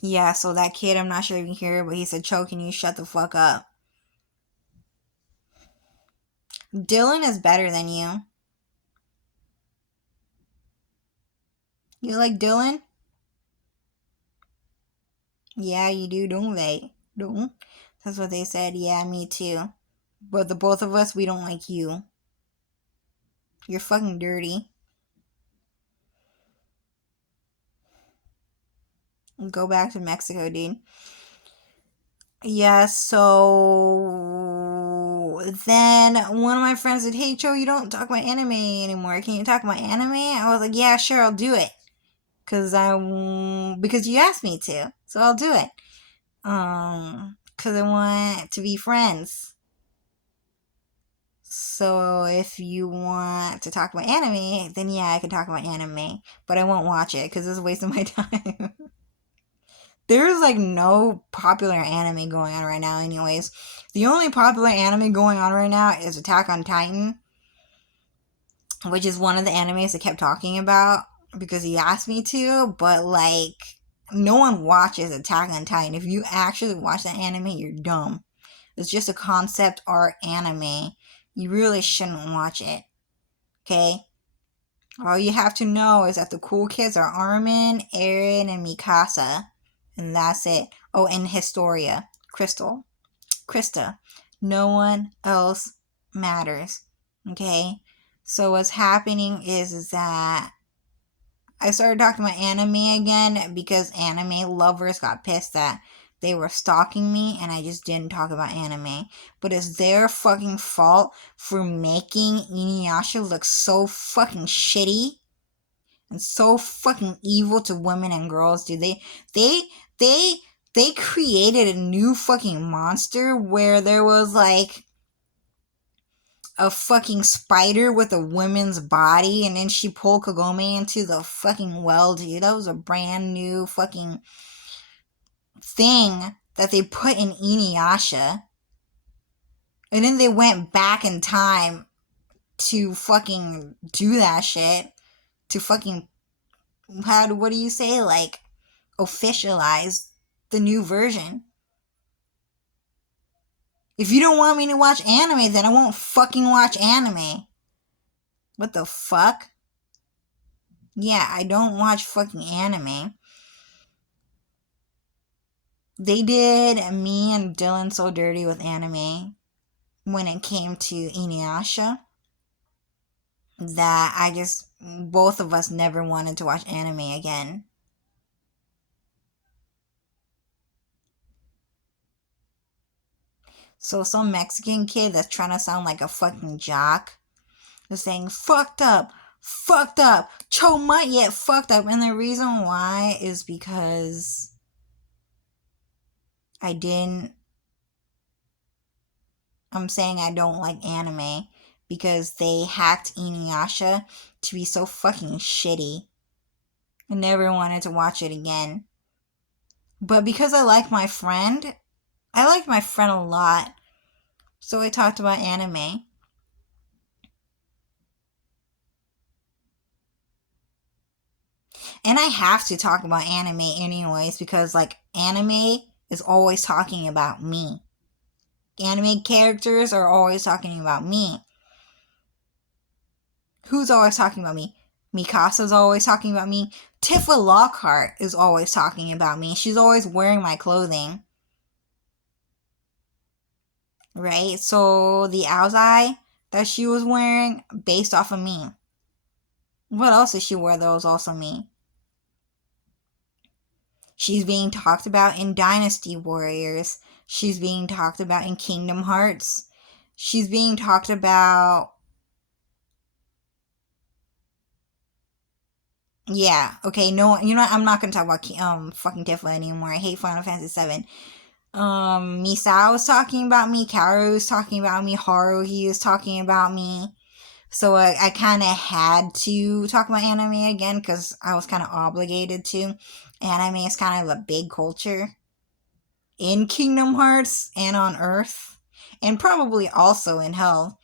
yeah, so that kid, I'm not sure if you can hear it, but he said, Cho, can you shut the fuck up? Dylan is better than you. You like Dylan? Yeah, you do, don't they? Don't? That's what they said. Yeah, me too. But the both of us, we don't like you. You're fucking dirty. Go back to Mexico, dude. Yeah, so then one of my friends said, Hey, Cho, you don't talk about anime anymore. Can you talk about anime? I was like, yeah, sure, I'll do it. Because you asked me to. So I'll do it. Because I want to be friends. So if you want to talk about anime, then yeah, I can talk about anime. But I won't watch it because it's a waste of my time. There's like no popular anime going on right now, anyways. The only popular anime going on right now is Attack on Titan, which is one of the animes I kept talking about because he asked me to, but like, no one watches Attack on Titan. If you actually watch that anime, you're dumb. It's just a concept art anime. You really shouldn't watch it. Okay? All you have to know is that the cool kids are Armin, Eren, and Mikasa. And that's it. Oh, and Historia. Krista. No one else matters. Okay? So what's happening is that I started talking about anime again because anime lovers got pissed that they were stalking me and I just didn't talk about anime. But it's their fucking fault for making Inuyasha look so fucking shitty and so fucking evil to women and girls, dude. They they they created a new fucking monster where there was like a fucking spider with a woman's body, and then she pulled Kagome into the fucking well, dude. That was a brand new fucking thing that they put in Inuyasha. And then they went back in time to fucking do that shit. To fucking, what do you say? Like, officialize the new version. If you don't want me to watch anime, then I won't fucking watch anime. What the fuck? Yeah, I don't watch fucking anime. They did me and Dylan so dirty with anime when it came to Inuyasha that both of us never wanted to watch anime again. So some Mexican kid that's trying to sound like a fucking jock is saying fucked up, Cho might get fucked up. And the reason why is because I didn't I'm saying I don't like anime because they hacked Inuyasha to be so fucking shitty. I never wanted to watch it again. But because I like my friend a lot. So I talked about anime. And I have to talk about anime anyways because like anime is always talking about me. Anime characters are always talking about me. Who's always talking about me? Mikasa's always talking about me. Tifa Lockhart is always talking about me. She's always wearing my clothing. Right? So the Aozai that she was wearing, based off of me. What else did she wear that was also me? She's being talked about in Dynasty Warriors. She's being talked about in Kingdom Hearts. She's being talked about... Yeah, okay, no, you know what? I'm not gonna talk about fucking Tifa anymore. I hate Final Fantasy VII. Misao was talking about me, Kaoru was talking about me, Haruhi was talking about me. So I kind of had to talk about anime again because I was kind of obligated to. Anime is kind of a big culture in Kingdom Hearts and on Earth, and probably also in Hell.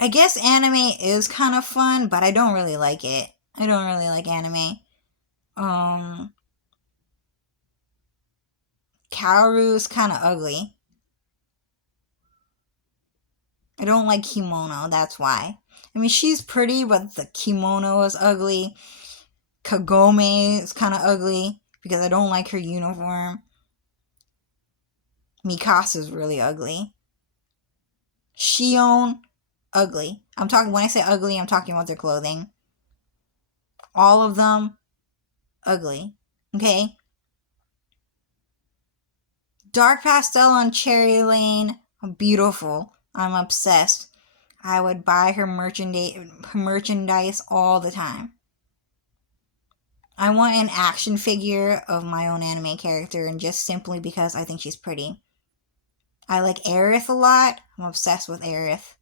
I guess anime is kind of fun, but I don't really like it. I don't really like anime. Kaoru's kind of ugly. I don't like kimono, that's why. I mean, she's pretty, but the kimono is ugly. Kagome is kind of ugly because I don't like her uniform. Mikasa's really ugly. Shion, ugly. When I say ugly, I'm talking about their clothing. All of them, ugly. Okay? Dark Pastel on Cherry Lane, beautiful. I'm obsessed. I would buy her merchandise all the time. I want an action figure of my own anime character, and just simply because I think she's pretty. I like Aerith a lot. I'm obsessed with Aerith.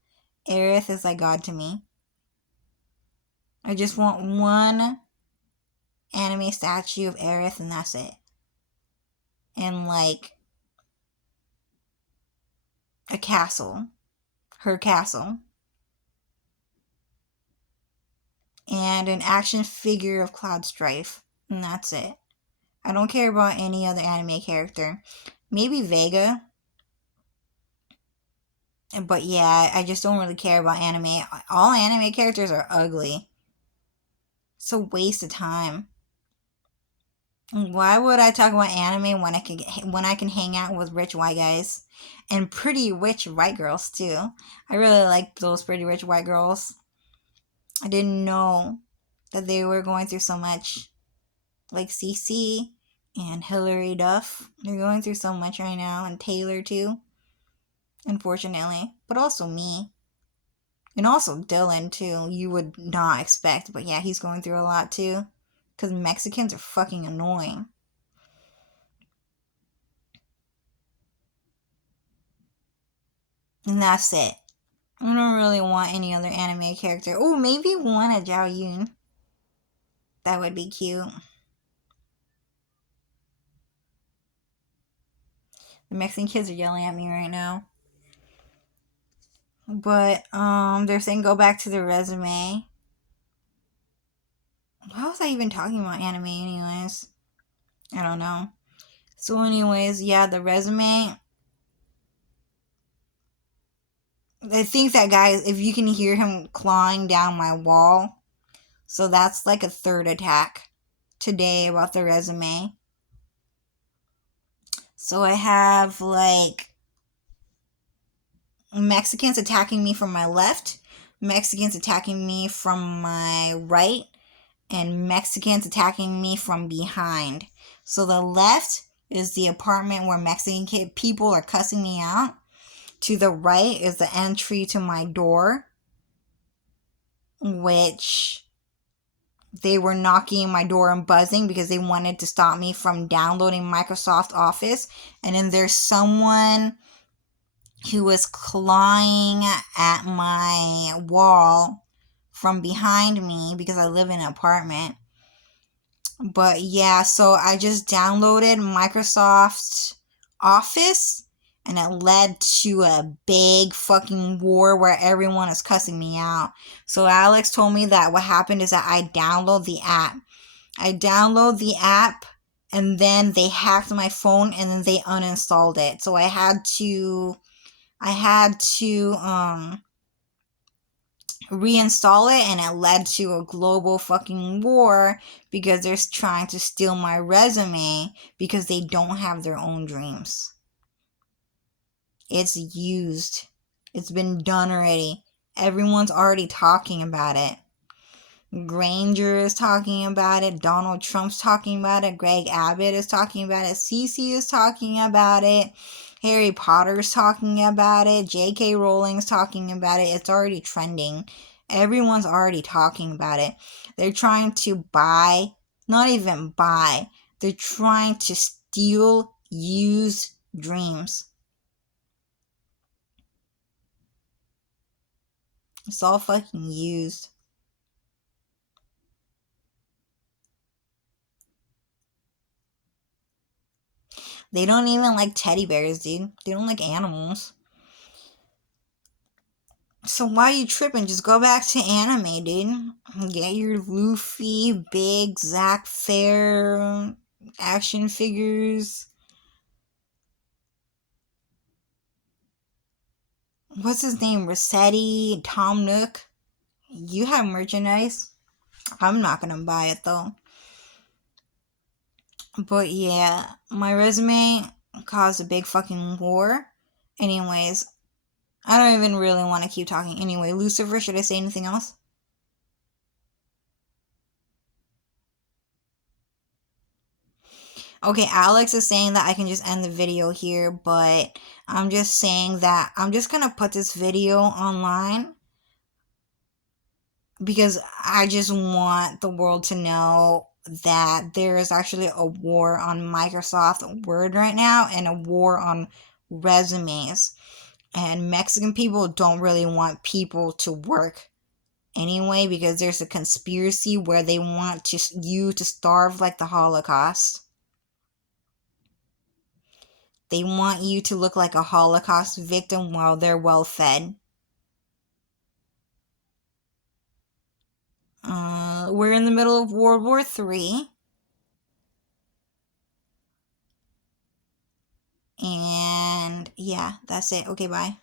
Aerith is like God to me. I just want one anime statue of Aerith, and that's it. And like a castle. Her castle. And an action figure of Cloud Strife. And that's it. I don't care about any other anime character. Maybe Vega. But yeah, I just don't really care about anime. All anime characters are ugly. It's a waste of time. Why would I talk about anime when I can hang out with rich white guys and pretty rich white girls too? I really like those pretty rich white girls. I didn't know that they were going through so much. Like Cece and Hilary Duff, they're going through so much right now, and Taylor too. Unfortunately, but also me. And also Dylan too. You would not expect, but yeah, he's going through a lot too. Because Mexicans are fucking annoying. And that's it. I don't really want any other anime character. Oh, maybe one of Zhao Yun. That would be cute. The Mexican kids are yelling at me right now. But they're saying go back to the resume. Why was I even talking about anime anyways? I don't know. So anyways, yeah, the resume. I think that guy, if you can hear him clawing down my wall, so that's like a third attack today about the resume. So I have like Mexicans attacking me from my left, Mexicans attacking me from my right, and Mexicans attacking me from behind. So the left is the apartment where Mexican people are cussing me out. To the right is the entry to my door, which they were knocking my door and buzzing because they wanted to stop me from downloading Microsoft Office. And then there's someone who was clawing at my wall from behind me because I live in an apartment. But yeah, so I just downloaded Microsoft Office, and it led to a big fucking war where everyone is cussing me out. So Alex told me that what happened is that I download the app. And then they hacked my phone, and then they uninstalled it. So I had to reinstall it, and it led to a global fucking war because they're trying to steal my resume because they don't have their own dreams. It's used. It's been done already. Everyone's already talking about it. Granger is talking about it. Donald Trump's talking about it. Greg Abbott is talking about it. Cece is talking about it. Harry Potter's talking about it. J.K. Rowling's talking about it. It's already trending. Everyone's already talking about it. They're trying to buy, not even buy, they're trying to steal used dreams. It's all fucking used. They don't even like teddy bears, dude. They don't like animals. So why you tripping? Just go back to anime, dude. Get your Luffy, Big, Zack Fair action figures. What's his name? Rossetti, Tom Nook. You have merchandise. I'm not gonna buy it though. But yeah, my resume caused a big fucking war. Anyways, I don't even really want to keep talking. Anyway, Lucifer, should I say anything else? Okay, Alex is saying that I can just end the video here, but I'm just saying that I'm just gonna put this video online because I just want the world to know that there is actually a war on Microsoft Word right now and a war on resumes. And Mexican people don't really want people to work anyway because there's a conspiracy where they want you to starve like the Holocaust. They want you to look like a Holocaust victim while they're well fed. We're in the middle of World War III. And yeah, that's it. Okay, bye.